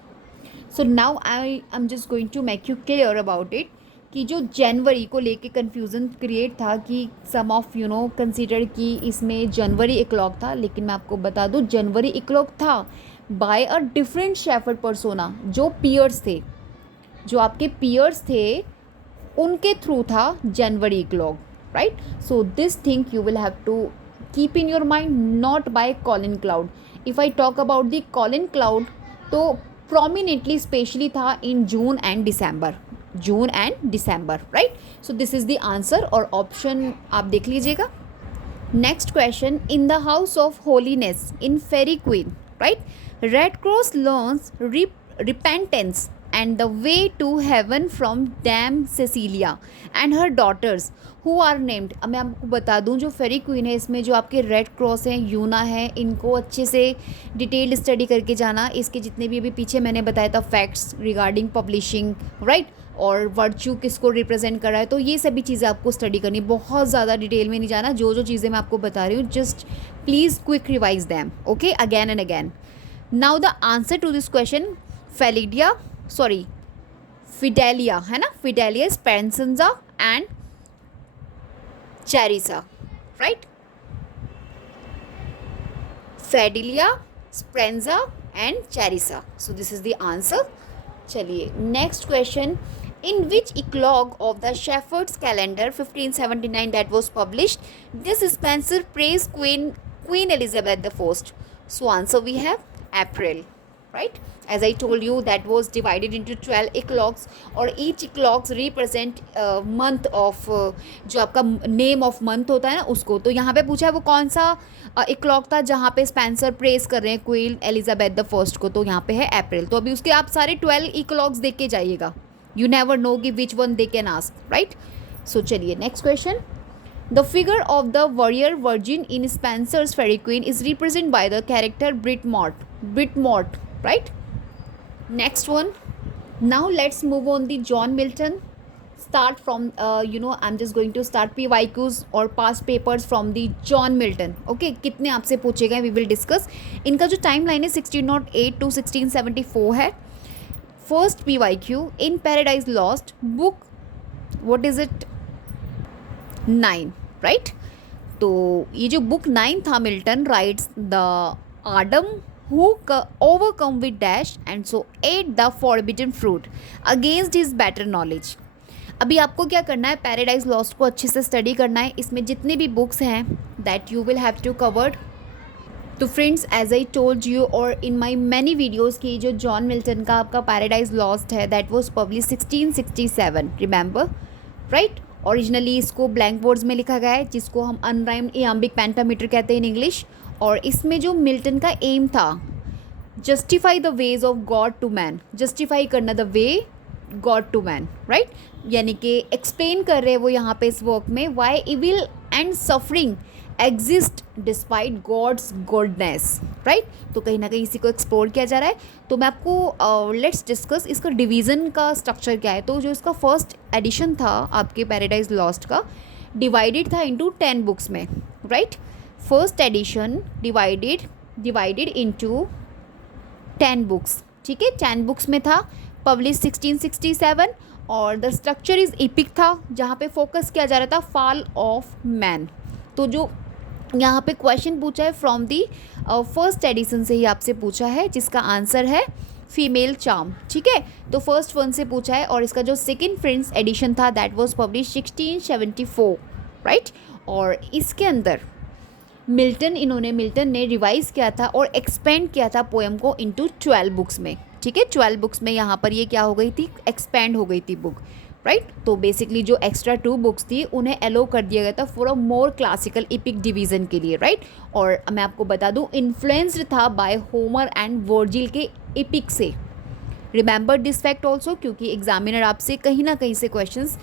So now I am just going to make you clear about it कि जो जनवरी को लेके कन्फ्यूज़न क्रिएट था कि सम ऑफ कंसीडर कि इसमें जनवरी इक्लॉग था, लेकिन मैं आपको बता दूँ जनवरी इक्लॉग था by a different shepherd persona. जो पियर्स थे, जो आपके पियर्स थे उनके थ्रू था January eclogue. Right. So this thing you will have to keep in your mind, not by Colin Clout. If I talk about the Colin Clout तो prominently specially था in June and December, June and December, right. So this is the answer और option आप देख लीजिएगा. Next question, in the house of holiness in Faerie Queene, right, red cross learns repentance and the way to heaven from Dame Cecilia and her daughters who are named. अब मैं आपको बता दूं जो फेरी क्वीन है इसमें जो आपके रेड क्रॉस हैं, यूना है, इनको अच्छे से डिटेल्ड स्टडी करके जाना. इसके जितने भी अभी पीछे मैंने बताया था फैक्ट्स रिगार्डिंग पब्लिशिंग, राइट, और वर्च्यू किसको रिप्रेजेंट कर रहा है, तो ये सभी चीज़ें आपको स्टडी करनी. बहुत ज़्यादा डिटेल में नहीं जाना, जो जो चीज़ें मैं आपको बता रही हूँ just please quick revise them, okay, again and again. Now the answer to this question, Fidelia है ना, Fidelia, Speranza and Charissa, right, Fidelia, Speranza and Charissa. So this is the answer. चलिए next question, in which eclogue of the shepherd's calendar 1579 that was published this Spenser praise Queen Elizabeth the First. So answer we have April, right. As I told you that was divided into 12 eclogues और each eclogues represent month of जो आपका name of month होता है ना उसको. तो यहाँ पे पूछा है वो कौन सा eclogue था जहाँ पे स्पेंसर प्रेस कर रहे हैं क्वीन एलिजाबेथ द फर्स्ट को, तो यहाँ पे है अप्रैल. तो अभी उसके आप सारे 12 eclogues देख के जाइएगा, यू नेवर नो कि which one they can ask, right. So चलिए next question, the figure of the warrior virgin in Spenser's Fairy Queen is represented by the character Britmort, right. Next one, now let's move on the John Milton. Start from I'm just going to start PYQs or past papers from the John Milton, okay. कितने आपसे पूछे गए we will discuss. इनका जो time line है 1608 to 1674 है. First PYQ, in Paradise Lost book, what is it, 9, right. तो ये जो बुक 9 था, Milton rights the Adam who overcome with dash and so at the forbidden fruit against his better knowledge. अभी आपको क्या करना है, पैराडाइज लॉस्ट को अच्छे से स्टडी करना है. इसमें जितने भी बुक्स हैं that you will have to covered. तो friends as I told you और इन माई मैनी वीडियोज़ की जो जॉन मिल्टन का आपका पैराडाइज लॉस्ट है that was publish 1667, remember, right. Originally इसको ब्लैंक वर्ड्स में लिखा गया है जिसको हम अनराइम्ड इयाम्बिक पेंटामीटर कहते हैं इन इंग्लिश. और इसमें जो मिल्टन का एम था, justify the ways of God to man, justify करना the way God to man, right. यानी कि एक्सप्लेन कर रहे हैं वो यहाँ पे इस वर्क में why evil and suffering exist despite God's goodness, right. तो कहीं ना कहीं इसी को एक्सप्लोर किया जा रहा है. तो मैं आपको लेट्स डिस्कस इसका डिवीज़न का स्ट्रक्चर क्या है. तो जो इसका फर्स्ट एडिशन था आपके पैराडाइज लॉस्ट का, डिवाइडेड था इनटू 10 बुक्स में, right. First edition divided into 10 books, ठीक है, 10 बुक्स में था, पब्लिश 1667. और द स्ट्रक्चर इज़ एपिक था जहाँ पे फोकस किया जा रहा था फॉल ऑफ मैन. तो जो यहाँ पे क्वेश्चन पूछा है फ्रॉम दी फर्स्ट एडिशन से ही आपसे पूछा है जिसका आंसर है फीमेल चार्म, ठीक है. तो फर्स्ट वन से पूछा है और इसका जो सेकंड फ्रेंड्स एडिशन था दैट वाज पब्लिश 1674, राइट. और इसके अंदर मिल्टन ने रिवाइज किया था और एक्सपेंड किया था पोएम को इनटू 12 बुक्स में, ठीक है. 12 बुक्स में यहाँ पर ये क्या हो गई थी, एक्सपेंड हो गई थी बुक, राइट. तो बेसिकली जो एक्स्ट्रा 2 बुक्स थी उन्हें एलो कर दिया गया था for a more classical EPIC division के लिए, राइट. और मैं आपको बता दूं इन्फ्लुएंस्ड था बाय होमर एंड वर्जिल के इपिक से. रिमेंबर दिस फैक्ट ऑल्सो, क्योंकि एग्जामिनर आपसे कहीं ना कहीं से क्वेश्चंस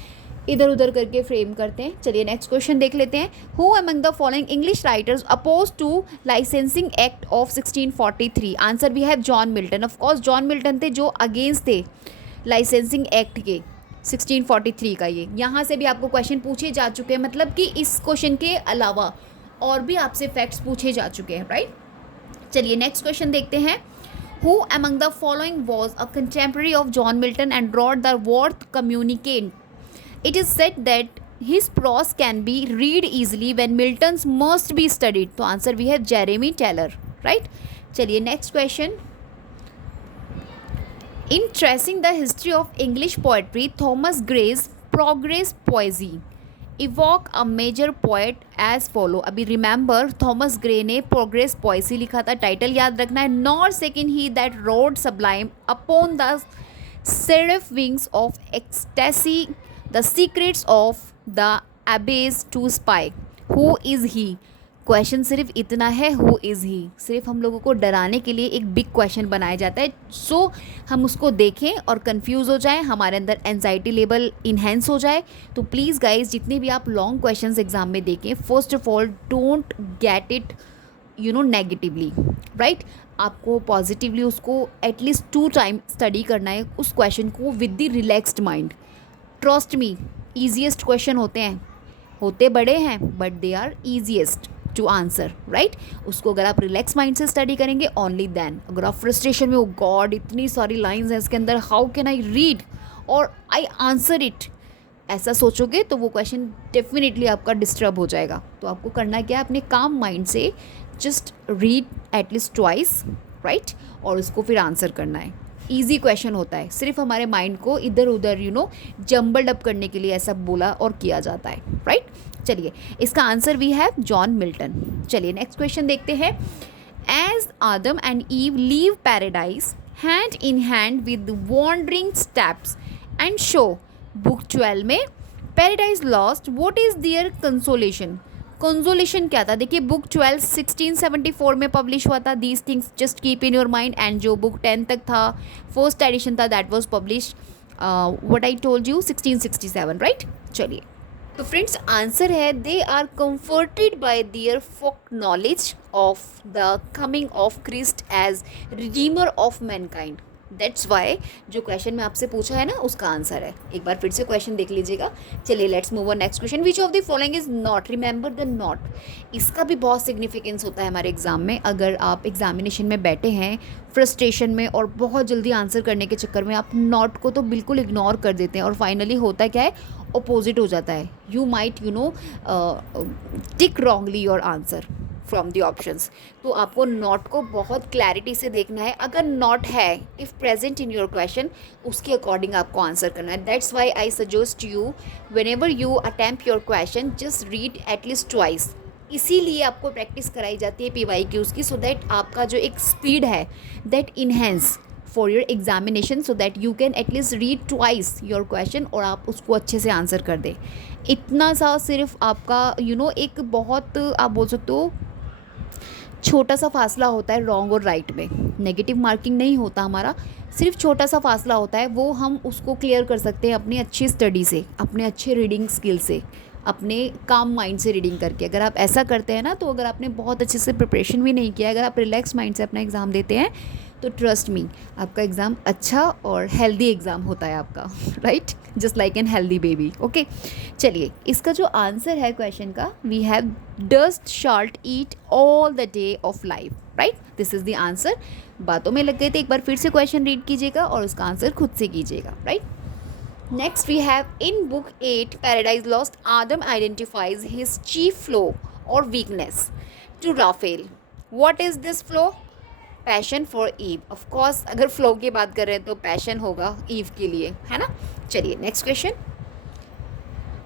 इधर उधर करके फ्रेम करते हैं. चलिए नेक्स्ट क्वेश्चन देख लेते हैं. Who among the following English writers oppose to Licensing Act of 1643. Answer भी है John Milton. Of course John Milton थे जो अगेंस्ट थे लाइसेंसिंग एक्ट के 1643 का. ये यहाँ से भी आपको क्वेश्चन पूछे जा चुके हैं, मतलब कि इस क्वेश्चन के अलावा और भी आपसे फैक्ट्स पूछे जा चुके हैं, राइट. चलिए नेक्स्ट क्वेश्चन देखते हैं. Who among the following was a contemporary of John Milton and wrote the worth communicate. It is said that his prose can be read easily when Milton's must be studied. तो answer भी है Jeremy Taylor, right. चलिए next question. In tracing the history of English poetry, Thomas Gray's Progress Poesy evoke a major poet as follow. अभी remember Thomas Gray ने Progress Poesy लिखा था, title याद रखना है। Nor second he that rode sublime upon the seraph wings of ecstasy, the secrets of the abyss to spy. Who is he? Question सिर्फ इतना है, हु इज़ ही, सिर्फ हम लोगों को डराने के लिए एक बिग क्वेश्चन बनाया जाता है, सो हम उसको देखें और कंफ्यूज हो जाएं, हमारे अंदर एंजाइटी लेवल इन्हेंस हो जाए। तो प्लीज़ गाइज, जितने भी आप लॉन्ग क्वेश्चंस एग्जाम में देखें, first of all don't get it negatively, right. आपको पॉजिटिवली उसको एटलीस्ट 2 टाइम स्टडी करना है उस क्वेश्चन को with the relaxed mind. Trust me, easiest question होते बड़े हैं but they are easiest to answer, right. उसको अगर आप रिलैक्स माइंड से स्टडी करेंगे ओनली देन। अगर आप फ्रस्ट्रेशन में, ओ गॉड इतनी सारी लाइंस हैं इसके अंदर, हाउ कैन आई रीड और आई आंसर इट, ऐसा सोचोगे तो वो क्वेश्चन डेफिनेटली आपका डिस्टर्ब हो जाएगा। तो आपको करना क्या है, अपने काम माइंड से just read at least twice, right, और उसको फिर आंसर करना है। ईजी क्वेश्चन होता है, सिर्फ हमारे माइंड को इधर उधर जम्बल्ड अप करने के लिए ऐसा बोला और किया जाता है, राइट। चलिए, इसका आंसर भी है जॉन मिल्टन। चलिए नेक्स्ट क्वेश्चन देखते हैं। As Adam and Eve leave paradise hand in hand with wandering steps and slow, book 12 में Paradise Lost, what is their consolation. Consolation क्या था, देखिए बुक 12 1674 में पब्लिश हुआ था। These things just keep in your mind. And जो book 10 तक था, फर्स्ट एडिशन था, that was publish what I told you 1667, right. चलिए, तो फ्रेंड्स आंसर है they are comforted by their folk knowledge of the coming of Christ as redeemer of mankind. That's why जो question में आपसे पूछा है ना, उसका आंसर है। एक बार फिर से क्वेश्चन देख लीजिएगा। चलिए let's move on next question. Which of the following is not, remember the not. इसका भी बहुत सिग्निफिकेंस होता है हमारे एग्जाम में। अगर आप एग्जामिनेशन में बैठे हैं फ्रस्ट्रेशन में और बहुत जल्दी आंसर करने के चक्कर में आप नॉट को तो बिल्कुल इग्नोर कर देते हैं, और फाइनली होता क्या है, अपोजिट हो जाता है। You might tick wrongly your answer from the options. तो आपको नॉट को बहुत क्लैरिटी से देखना है। अगर नॉट है, if present in your question, उसके अकॉर्डिंग आपको आंसर करना है। That's why I suggest you when ever you attempt your question just read at least twice. इसीलिए आपको प्रैक्टिस कराई जाती है PYQs की, सो दैट आपका जो एक स्पीड है that enhance for your examination, so that you can at least read twice your question और आप उसको अच्छे से आंसर कर दें। इतना सा सिर्फ आपका एक बहुत आप बोल सकते हो छोटा सा फासला होता है रॉन्ग और राइट में। नेगेटिव मार्किंग नहीं होता हमारा, सिर्फ छोटा सा फासला होता है, वो हम उसको क्लियर कर सकते हैं अपनी अच्छी स्टडी से, अपने अच्छे रीडिंग स्किल से, अपने काम माइंड से रीडिंग करके। अगर आप ऐसा करते हैं ना, तो अगर आपने बहुत अच्छे से प्रिपरेशन भी नहीं किया, अगर आप रिलैक्स माइंड से अपना एग्ज़ाम देते हैं, तो ट्रस्ट मी आपका एग्ज़ाम अच्छा और हेल्दी एग्ज़ाम होता है आपका, right, just like an healthy baby. Okay, चलिए इसका जो आंसर है क्वेश्चन का, we have dust shalt eat all the day of life, right, this is the answer. बातों में लग गए थे, एक बार फिर से क्वेश्चन रीड कीजिएगा और उसका आंसर खुद से कीजिएगा, right. Next we have in book 8 Paradise Lost, Adam identifies his chief flaw or weakness to Raphael. What is this flaw? Passion for Eve. Of course अगर flow की बात कर रहे हैं तो passion होगा Eve के लिए, है ना। चलिए next question.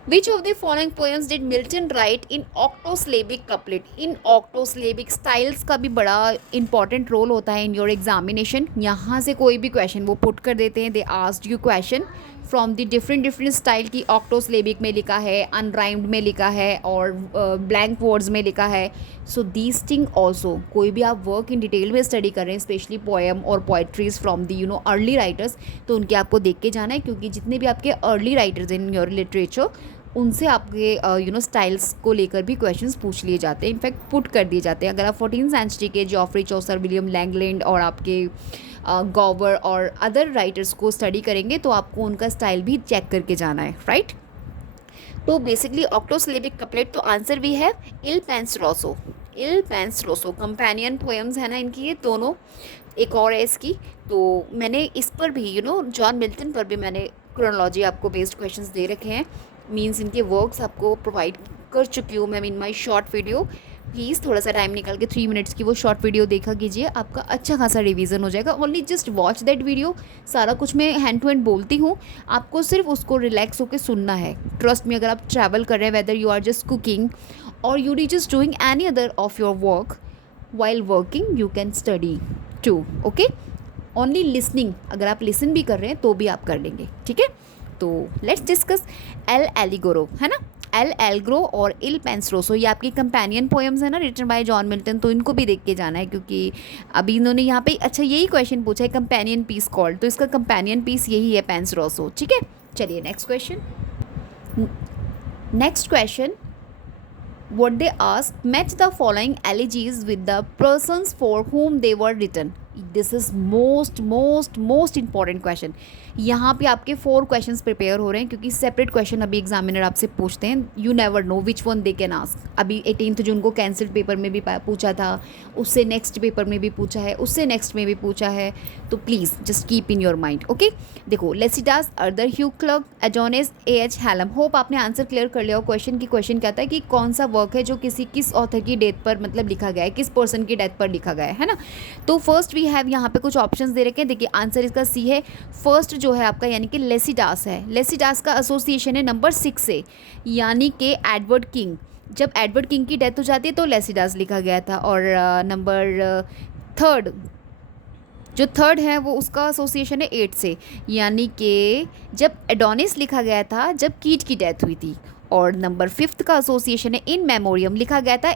Which of the following poems did Milton write in octosyllabic couplet? In octosyllabic styles का भी बड़ा important role होता है in your examination. यहाँ से कोई भी question वो put कर देते हैं, they asked you question from the different style की। ऑक्टोसिलेबिक में लिखा है, अनराइम्ड में लिखा है, और ब्लैंक वर्ड्स में लिखा है। सो दीज थिंग ऑल्सो, कोई भी आप वर्क इन डिटेल में स्टडी कर रहे हैं, स्पेशली पोएम और poetries from the early writers, तो उनके आपको देख के जाना है, क्योंकि जितने भी आपके early writers in your literature, उनसे आपके स्टाइल्स को लेकर भी क्वेश्चंस पूछ लिए जाते हैं, इनफैक्ट पुट कर दिए जाते हैं। अगर आप 14th सेंचुरी के जॉफ्री चौसर, विलियम लैंगलैंड और आपके गॉवर और अदर राइटर्स को स्टडी करेंगे, तो आपको उनका स्टाइल भी चेक करके जाना है, राइट। तो बेसिकली ऑक्टोसिलेबिक कपलेट, तो आंसर भी है इल पेंस रोसो। कंपेनियन पोएम्स है ना इनकी, ये दोनों। एक और है इसकी, तो मैंने इस पर भी जॉन मिल्टन पर भी मैंने क्रोनोलॉजी आपको बेस्ड क्वेश्चंस दे रखे हैं, मीन्स इनके वर्क्स आपको प्रोवाइड कर चुकी हूँ मैं इन माई शॉर्ट वीडियो। प्लीज़ थोड़ा सा टाइम निकाल के 3 मिनट्स की वो शॉर्ट वीडियो देखा कीजिए, आपका अच्छा खासा रिवीजन हो जाएगा। Only just watch that video. सारा कुछ मैं हैंड टू हैंड बोलती हूँ, आपको सिर्फ उसको रिलैक्स होकर सुनना है। ट्रस्ट में, अगर आप ट्रैवल कर रहे हैं, whether you are just cooking और यू डी just doing any other of your work, while working you can study too. Okay, only listening, अगर आप लिसन भी कर रहे हैं तो भी आप कर लेंगे, ठीक है। तो लेट्स डिस्कस एल एलिगोरो, है ना। एल एल्ग्रो और इल पेंसरोसो, ये आपकी कंपेनियन पोएम्स है ना, रिटन बाय जॉन मिल्टन, तो इनको भी देख के जाना है, क्योंकि अभी इन्होंने यहाँ पे अच्छा यही क्वेश्चन पूछा है, कंपेनियन पीस कॉल्ड, तो इसका कंपेनियन पीस यही है, पेंसरोसो, ठीक है। चलिए next question. Next question, what they ask, match the following elegies with the persons for whom they were written. This is most important question. यहाँ पे आपके 4 क्वेश्चंस प्रिपेयर हो रहे हैं, क्योंकि सेपरेट क्वेश्चन अभी एग्जामिनर आपसे पूछते हैं। You never know which one they can ask. अभी 18 जून को कैंसल्ड पेपर में भी पूछा था, उससे नेक्स्ट पेपर में भी पूछा है, उससे नेक्स्ट में भी पूछा है, तो please just keep in your mind. Okay, देखो, लेसिटास, अर्दर ह्यू क्लब, एजोनेस, एच हैलम। होप आपने आंसर क्लियर कर लिया हो क्वेश्चन की। क्वेश्चन कहता है कि कौन सा वर्क है जो किस ऑथर की डेथ पर मतलब लिखा गया है, किस पर्सन की डेथ पर लिखा गया है ना। तो फर्स्ट वी हैव यहाँ पे कुछ ऑप्शंस दे रखे हैं। देखिए आंसर इसका सी है। फर्स्ट जो है आपका यानी कि लेसिटास है। लेसिटास का एसोसिएशन है नंबर 6 से, यानी कि एडवर्ड किंग। जब एडवर्ड किंग की डेथ हो जाती है तो लेसिटास लिखा गया था। और नंबर थर्ड है वो उसका एसोसिएशन है 8 से, यानी कि जब एडोनिस लिखा गया था जब कीट की डेथ हुई थी। और नंबर 5 का एसोसिएशन है इन मेमोरियम, लिखा गया था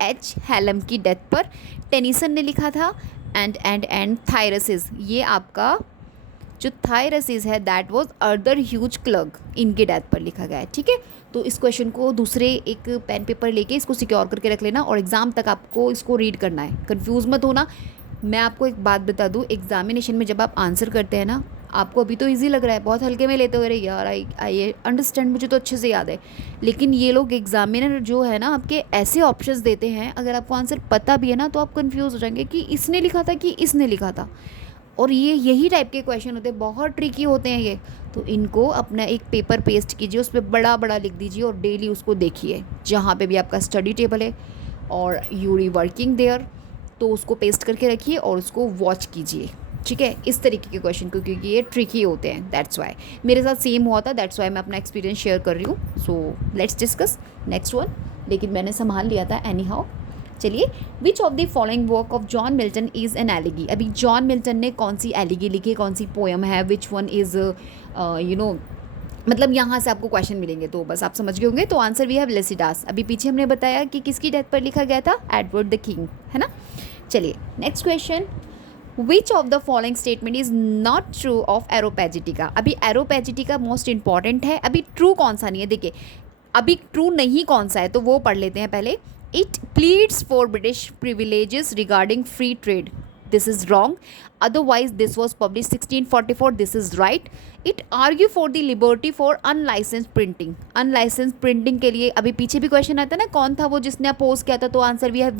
एच हैलम की डेथ पर, टेनिसन ने लिखा था। एंड थायरसिस, ये आपका जो थायरसिस है दैट वाज अर्दर ह्यूज क्लग, इनकी डेथ पर लिखा गया है, ठीक है। तो इस क्वेश्चन को दूसरे एक पेन पेपर लेके इसको सिक्योर करके रख लेना और एग्ज़ाम तक आपको इसको रीड करना है, कंफ्यूज मत होना। मैं आपको एक बात बता दूं, एग्जामिनेशन में जब आप आंसर करते हैं ना, आपको अभी तो इजी लग रहा है, बहुत हल्के में लेते हुए रहे यार, आई अंडरस्टैंड, मुझे तो अच्छे से याद है। लेकिन ये लोग एग्जामिनर जो है ना आपके ऐसे ऑप्शंस देते हैं, अगर आपको आंसर पता भी है ना तो आप कंफ्यूज हो जाएंगे कि इसने लिखा था कि इसने लिखा था। और यही टाइप के क्वेश्चन होते हैं, बहुत ट्रिकी होते हैं ये। तो इनको अपना एक पेपर पेस्ट कीजिए, उस पर बड़ा बड़ा लिख दीजिए और डेली उसको देखिए, जहाँ पे भी आपका स्टडी टेबल है और यू री वर्किंग देयर, तो उसको पेस्ट करके रखिए और उसको वॉच कीजिए, ठीक है। इस तरीके के क्वेश्चन को, क्योंकि ये ट्रिकी होते हैं, दैट्स वाई मेरे साथ सेम हुआ था, दैट्स वाई मैं अपना एक्सपीरियंस शेयर कर रही हूँ। So let's discuss next one, लेकिन मैंने संभाल लिया था एनी हाउ। चलिए, which of the following work of John Milton is an elegy. अभी जॉन मिल्टन ने कौन सी एलिगी लिखी, कौन सी पोएम है, विच वन इज़ मतलब यहाँ से आपको क्वेश्चन मिलेंगे, तो बस आप समझ गए होंगे। तो आंसर वी हैव लेसिटास। अभी पीछे हमने बताया कि किसकी डेथ पर लिखा गया था, एडवर्ड द किंग, है ना। चलिए next question, which of the following statement is not true of Areopagitica. अभी एरोपैजिटिका मोस्ट इंपॉर्टेंट है, अभी ट्रू कौन सा नहीं है, देखिए अभी ट्रू नहीं कौन सा है तो वो पढ़ लेते हैं पहले। It pleads for British privileges regarding free trade, this is wrong, otherwise this was published 1644, this is right. It argue for the liberty for unlicensed printing, unlicensed printing के लिए अभी पीछे भी क्वेश्चन आता है ना, कौन था वो जिसने अपोज किया था, तो आंसर भी है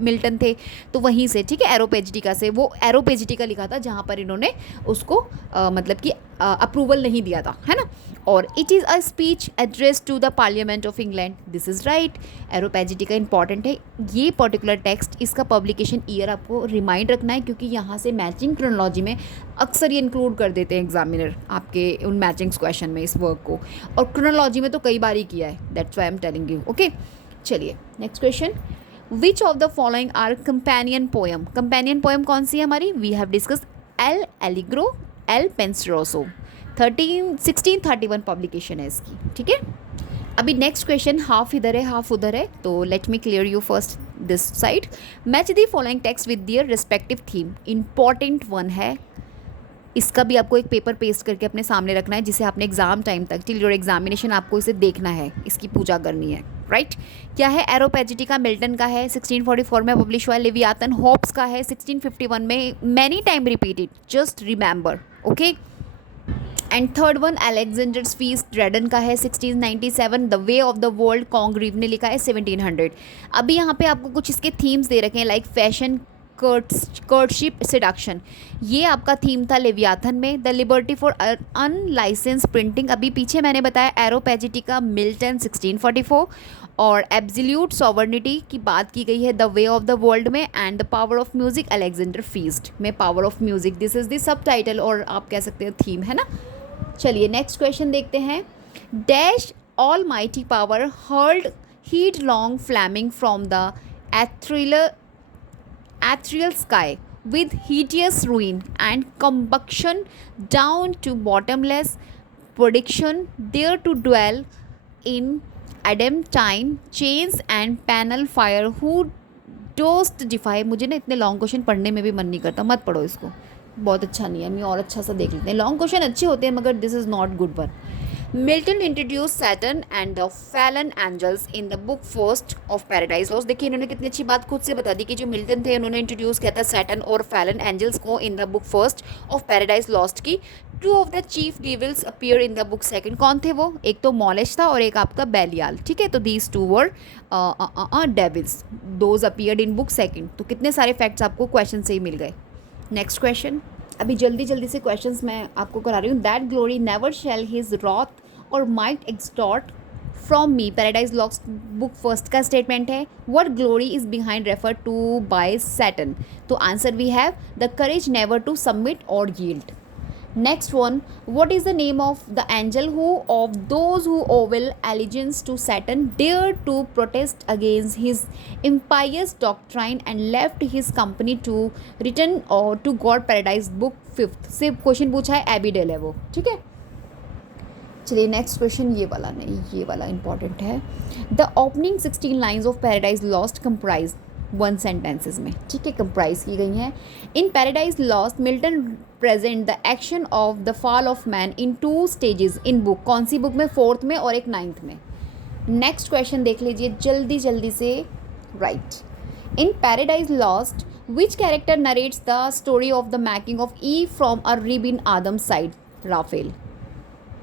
मिल्टन थे, तो वहीं से, ठीक है, एरोपेजिटिका से, वो एरोपेजिटिका लिखा था जहाँ पर इन्होंने उसको मतलब कि अप्रूवल नहीं दिया था, है ना। और it is a speech address to the parliament of England, this is right. Areopagitica important है, ये पर्टिकुलर टेक्स्ट, इसका पब्लिकेशन ईयर आपको रिमाइंड रखना है, क्योंकि यहाँ से मैचिंग क्रोनोलॉजी में अक्सर ये इंक्लूड कर देते हैं एग्जामिनर आपके उन मैचिंग्स क्वेश्चन में इस वर्क को, और क्रोनोलॉजी में तो कई बार ही किया है, that's why I am telling you. Okay, चलिए next question, which of the following are companion poem. Companion poem कौन सी है हमारी, we have discuss L'Allegro, Il 1631 publication है इसकी, ठीक है। अभी नेक्स्ट क्वेश्चन हाफ इधर है हाफ उधर है, तो let me clear you first this side. Match the following text with their respective theme, important one है, इसका भी आपको एक पेपर पेस्ट करके अपने सामने रखना है, जिसे आपने एग्जाम टाइम तक टिल योर एग्जामिनेशन आपको इसे देखना है, इसकी पूजा करनी है, राइट। क्या है, एरोपेजिटिका मिल्टन का है, 1644 में पब्लिश हुआ। लेवियाथन होप्स का है, 1651 में, many time repeated, just remember, okay. And third one Alexander's feast Dryden का है, 1697। The way of the world Congreve ने लिखा है 1700। अभी यहाँ पे आपको कुछ इसके थीम्स दे रखे हैं, लाइक फैशन, कर्टशिप सेडक्शन, ये आपका थीम था लेवियाथन में। The liberty for unlicensed printing, अभी पीछे मैंने बताया एरोपैजिटिका मिल्टन 1644, और एब्सोल्यूट सॉवर्निटी की बात की गई है the way of the world में, and the power of music Alexander feast में। Power of music this is the subtitle और आप कह सकते हैं थीम, है ना। चलिए नेक्स्ट क्वेश्चन देखते हैं। Dash all mighty power hurled heat long Fleming from the ethereal sky with hideous ruin and combustion down to bottomless prediction, there to dwell in adamantine chains and panel fire who dost defy। मुझे ना इतने long question पढ़ने में भी मन नहीं करता, मत पढ़ो इसको, बहुत अच्छा नहीं है। हम और अच्छा सा देख लेते हैं। लॉन्ग क्वेश्चन अच्छे होते हैं मगर this is not good one. Milton introduce Satan and the fallen angels in the book first of Paradise Lost. देखिए इन्होंने कितनी अच्छी बात खुद से बता दी कि जो मिल्टन थे उन्होंने इंट्रोड्यूस किया था सैटर्न और फैलन एंजल्स को in the book first of Paradise Lost की। Two of the chief devils appear in the book second. कौन थे वो? एक तो मॉलेश था और एक आपका बेलियाल, ठीक है। तो these two were devils, those appeared in book second. तो कितने सारे फैक्ट्स आपको क्वेश्चन से ही मिल गए। नेक्स्ट क्वेश्चन, अभी जल्दी जल्दी से क्वेश्चंस मैं आपको करा रही हूँ। That glory never shall his wrath or might extort from me, Paradise Lost book first का स्टेटमेंट है। What glory is behind refer to by Satan. तो answer we have the courage never to submit or yield. Next one, what is the name of the angel who of those who owe allegiance to Saturn dared to protest against his impious doctrine and left his company to return or to God Paradise Book 5th से question पूछा है एबिडेल है वो, ठीक है। चलिए next question, ये वाला नहीं, ये वाला इंपॉर्टेंट है। The opening 16 lines of Paradise Lost comprise one sentences में, ठीक है, कंप्राइज की गई हैं। In Paradise Lost Milton present the action of the fall of man in 2 stages in book. कौन सी बुक में? 4th में और एक 9th में। नेक्स्ट क्वेश्चन देख लीजिए जल्दी जल्दी से। Right, in Paradise Lost which character narrates the story of the making of Eve from a rib in Adam side? Raphael,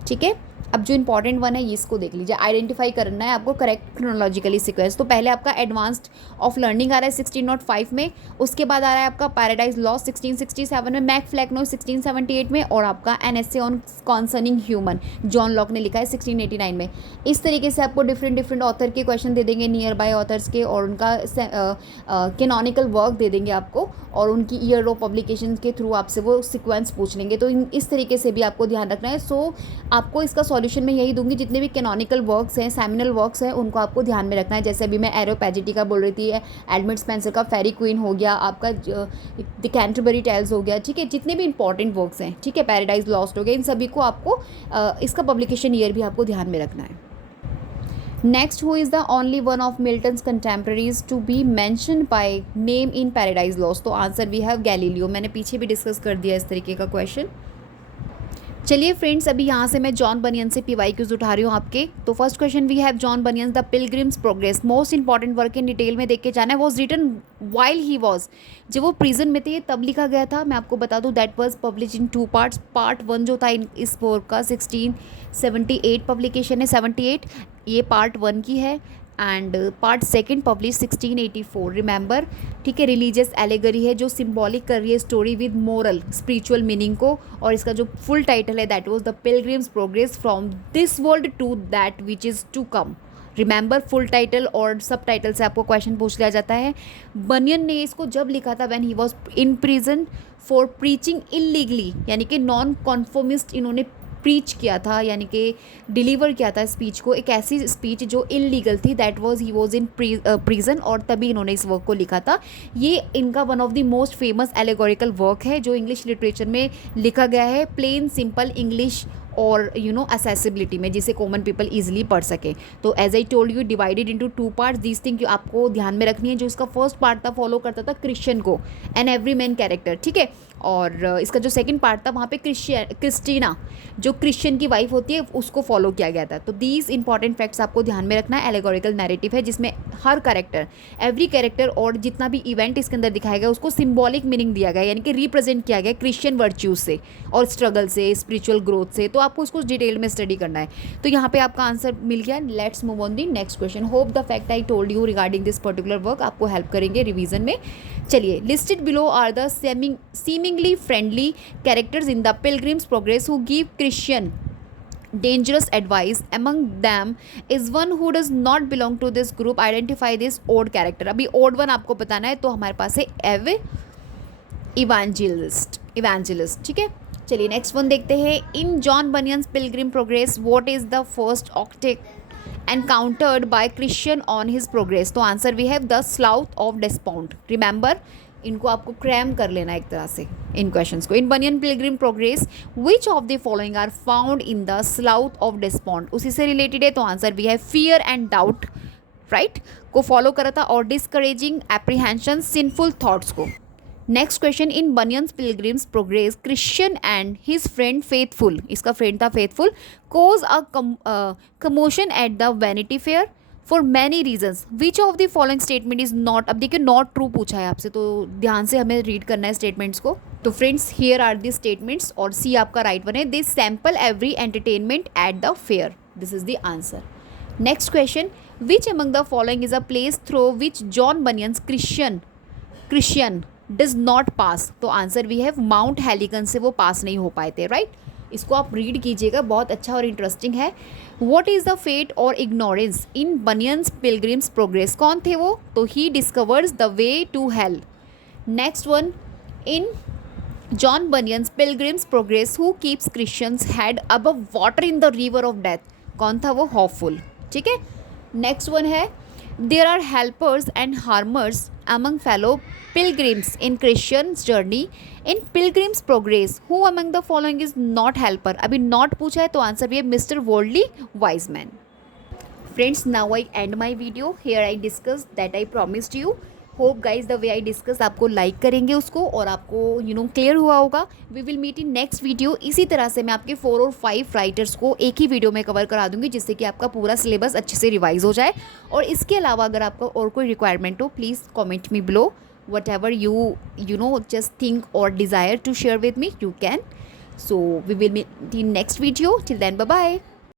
ठीक है। अब जो इंपॉर्टेंट वन है ये इसको देख लीजिए, आइडेंटिफाई करना है आपको करेक्ट क्रोनोलॉजिकली सीक्वेंस। तो पहले आपका एडवांस्ड ऑफ लर्निंग आ रहा है 1605 में, उसके बाद आ रहा है आपका पैराडाइज लॉस्ट 1667 में, मैक फ्लैकनो 1678 में, और आपका an essay on concerning human John Locke ने लिखा है 1689 में। इस तरीके से आपको डिफरेंट ऑथर के क्वेश्चन दे देंगे, नियर बाय ऑथर्स के, और उनका कैनोनिकल वर्क दे देंगे आपको, और उनकी ईयर ऑफ पब्लिकेशन के थ्रू आपसे वो सिक्वेंस पूछ लेंगे। तो इस तरीके से भी आपको ध्यान रखना है। सो आपको इसका सॉल्यूशन मैं यही दूंगी, जितने भी कैनोनिकल वर्क्स हैं, सेमिनल वर्क्स हैं, उनको आपको ध्यान में रखना है। जैसे अभी मैं एरोपैजिटिका बोल रही थी, एडमंड स्पेंसर का फेरी क्वीन हो गया, आपका द कैंटरबरी टेल्स हो गया, ठीक है। जितने भी इंपॉर्टेंट वर्क्स हैं, ठीक है, पैराडाइज लॉस्ट हो गया, इन सभी को आपको इसका पब्लिकेशन ईयर भी आपको ध्यान में रखना है। Next, who is the only one of Milton's contemporaries to be mentioned by name in Paradise Lost? तो आंसर वी हैव गैलीलियो। मैंने पीछे भी डिस्कस कर दिया इस तरीके का क्वेश्चन। चलिए फ्रेंड्स, अभी यहाँ से मैं जॉन बनियन से PYQs उठा रही हूँ आपके। तो first question we have John Bunyan the Pilgrim's Progress, most important work in detail में देख के जाना है। Was written while he was, जब वो प्रिजन में थे तब लिखा गया था। मैं आपको बता दूँ that was publish in 2 parts. Part 1 जो था इस वर्क का 1678 पब्लिकेशन है, 78 ये पार्ट 1 की है, एंड पार्ट 2 पब्लिश 1684। रिमेंबर, ठीक है, रिलीजियस एलेगरी है जो सिंबॉलिक कर रही है story with moral spiritual meaning को, और इसका जो फुल टाइटल है that was the Pilgrim's Progress from this world to that which is to come. Remember, full title और सब टाइटल से आपको क्वेश्चन पूछ लिया जाता है। बनियन ने इसको जब लिखा था when he was in prison for preaching illegally, यानी कि नॉन कॉन्फर्मिस्ट इन्होंने प्रीच किया था, यानी कि डिलीवर किया था स्पीच को, एक ऐसी स्पीच जो इलीगल थी, that was he was in prison, और तभी इन्होंने इस वर्क को लिखा था। ये इनका one of the most famous allegorical work है जो इंग्लिश लिटरेचर में लिखा गया है, प्लेन सिंपल इंग्लिश और असेसिबिलिटी में, जिसे कॉमन पीपल ईजिली पढ़ सके। तो as I told you divided into 2 parts. These thing आपको ध्यान में रखनी है। जो इसका फर्स्ट पार्ट था फॉलो करता था क्रिश्चियन को, एन एवरी मैन कैरेक्टर, ठीक है, और इसका जो सेकंड पार्ट था वहाँ पे क्रिस्टीना जो क्रिश्चियन की वाइफ होती है उसको फॉलो किया गया था। तो दीज इंपॉर्टेंट फैक्ट्स आपको ध्यान में रखना है। एलेगोरिकल नैरेटिव है जिसमें हर कैरेक्टर, एवरी कैरेक्टर और जितना भी इवेंट इसके अंदर दिखाया गया उसको सिंबॉलिक मीनिंग दिया गया, यानी कि रिप्रेजेंट किया गया क्रिश्चियन वर्च्यूज से और स्ट्रगल से, स्पिरिचुअल ग्रोथ से। तो आपको इसको डिटेल में स्टडी करना है। तो यहाँ पे आपका आंसर मिल गया। Let's move on the next question. Hope the fact I told you regarding this particular work आपको हेल्प करेंगे रिवीजन में। चलिए, listed below are the seemingly friendly characters in the Pilgrim's Progress who give Christian dangerous advice. Among them is one who does not belong to this group. Identify this odd character. अभी odd one आपको बताना है, तो हमारे पास है evangelist, ठीक है. चलिए नेक्स्ट वन देखते हैं. In John Bunyan's Pilgrim progress what is the first ऑक्टेट encountered by Christian on his progress. तो answer we have the Slough of Despond. Remember, इनको आपको क्रैम कर लेना एक तरह से इन क्वेश्चंस को. In Bunyan Pilgrim progress which of the following are found in the Slough of Despond. उसी से रिलेटेड है, तो answer we have fear and doubt, right, को फॉलो करा था, और डिस्करेजिंग, एप्रीहेंशन, सिंफुल थॉट्स को. Next question. In Bunyan's Pilgrim's progress Christian and his friend Faithful, इसका फ्रेंड था Faithful, cause a commotion at the Vanity Fair for many reasons. Which of the following statement is not. अब देखिए not true पूछा है आपसे, तो ध्यान से हमें रीड करना है स्टेटमेंट्स को. तो friends here are the statements, और सी आपका राइट वन है. This sample every entertainment at the fair. This is the answer. Next question. Which among the following is a place through which John Bunyan's Christian does not pass. तो answer we have mount Heligan से वो पास नहीं हो पाए थे, right. इसको आप read कीजिएगा, बहुत अच्छा और इंटरेस्टिंग है. What is the fate of ignorance in Bunyan's Pilgrim's progress. कौन थे वो, तो he discovers the way to hell. Next one. In John Bunyan's Pilgrim's progress who keeps Christian's head above water in the river of death. कौन था वो, hopeful, ठीक है. Next one है. There are helpers and harmers among fellow pilgrims in Christian's journey in Pilgrim's Progress. Who among the following is not helper. अभी not पूछा है, तो आंसर भी है Mr Worldly Wiseman. Friends, now I end my video. Here I discussed that I promised you. Hope guys the way I discuss आपको like करेंगे उसको, और आपको क्लियर हुआ होगा. We will meet in next video. इसी तरह से मैं आपके 4 और 5 राइटर्स को एक ही वीडियो में कवर करा दूंगी, जिससे कि आपका पूरा सिलेबस अच्छे से रिवाइज हो जाए. और इसके अलावा अगर आपका और कोई रिक्वायरमेंट हो, please comment me below. Whatever you know just think or desire to share with me, you can. So we will meet in next video. Till then, bye bye.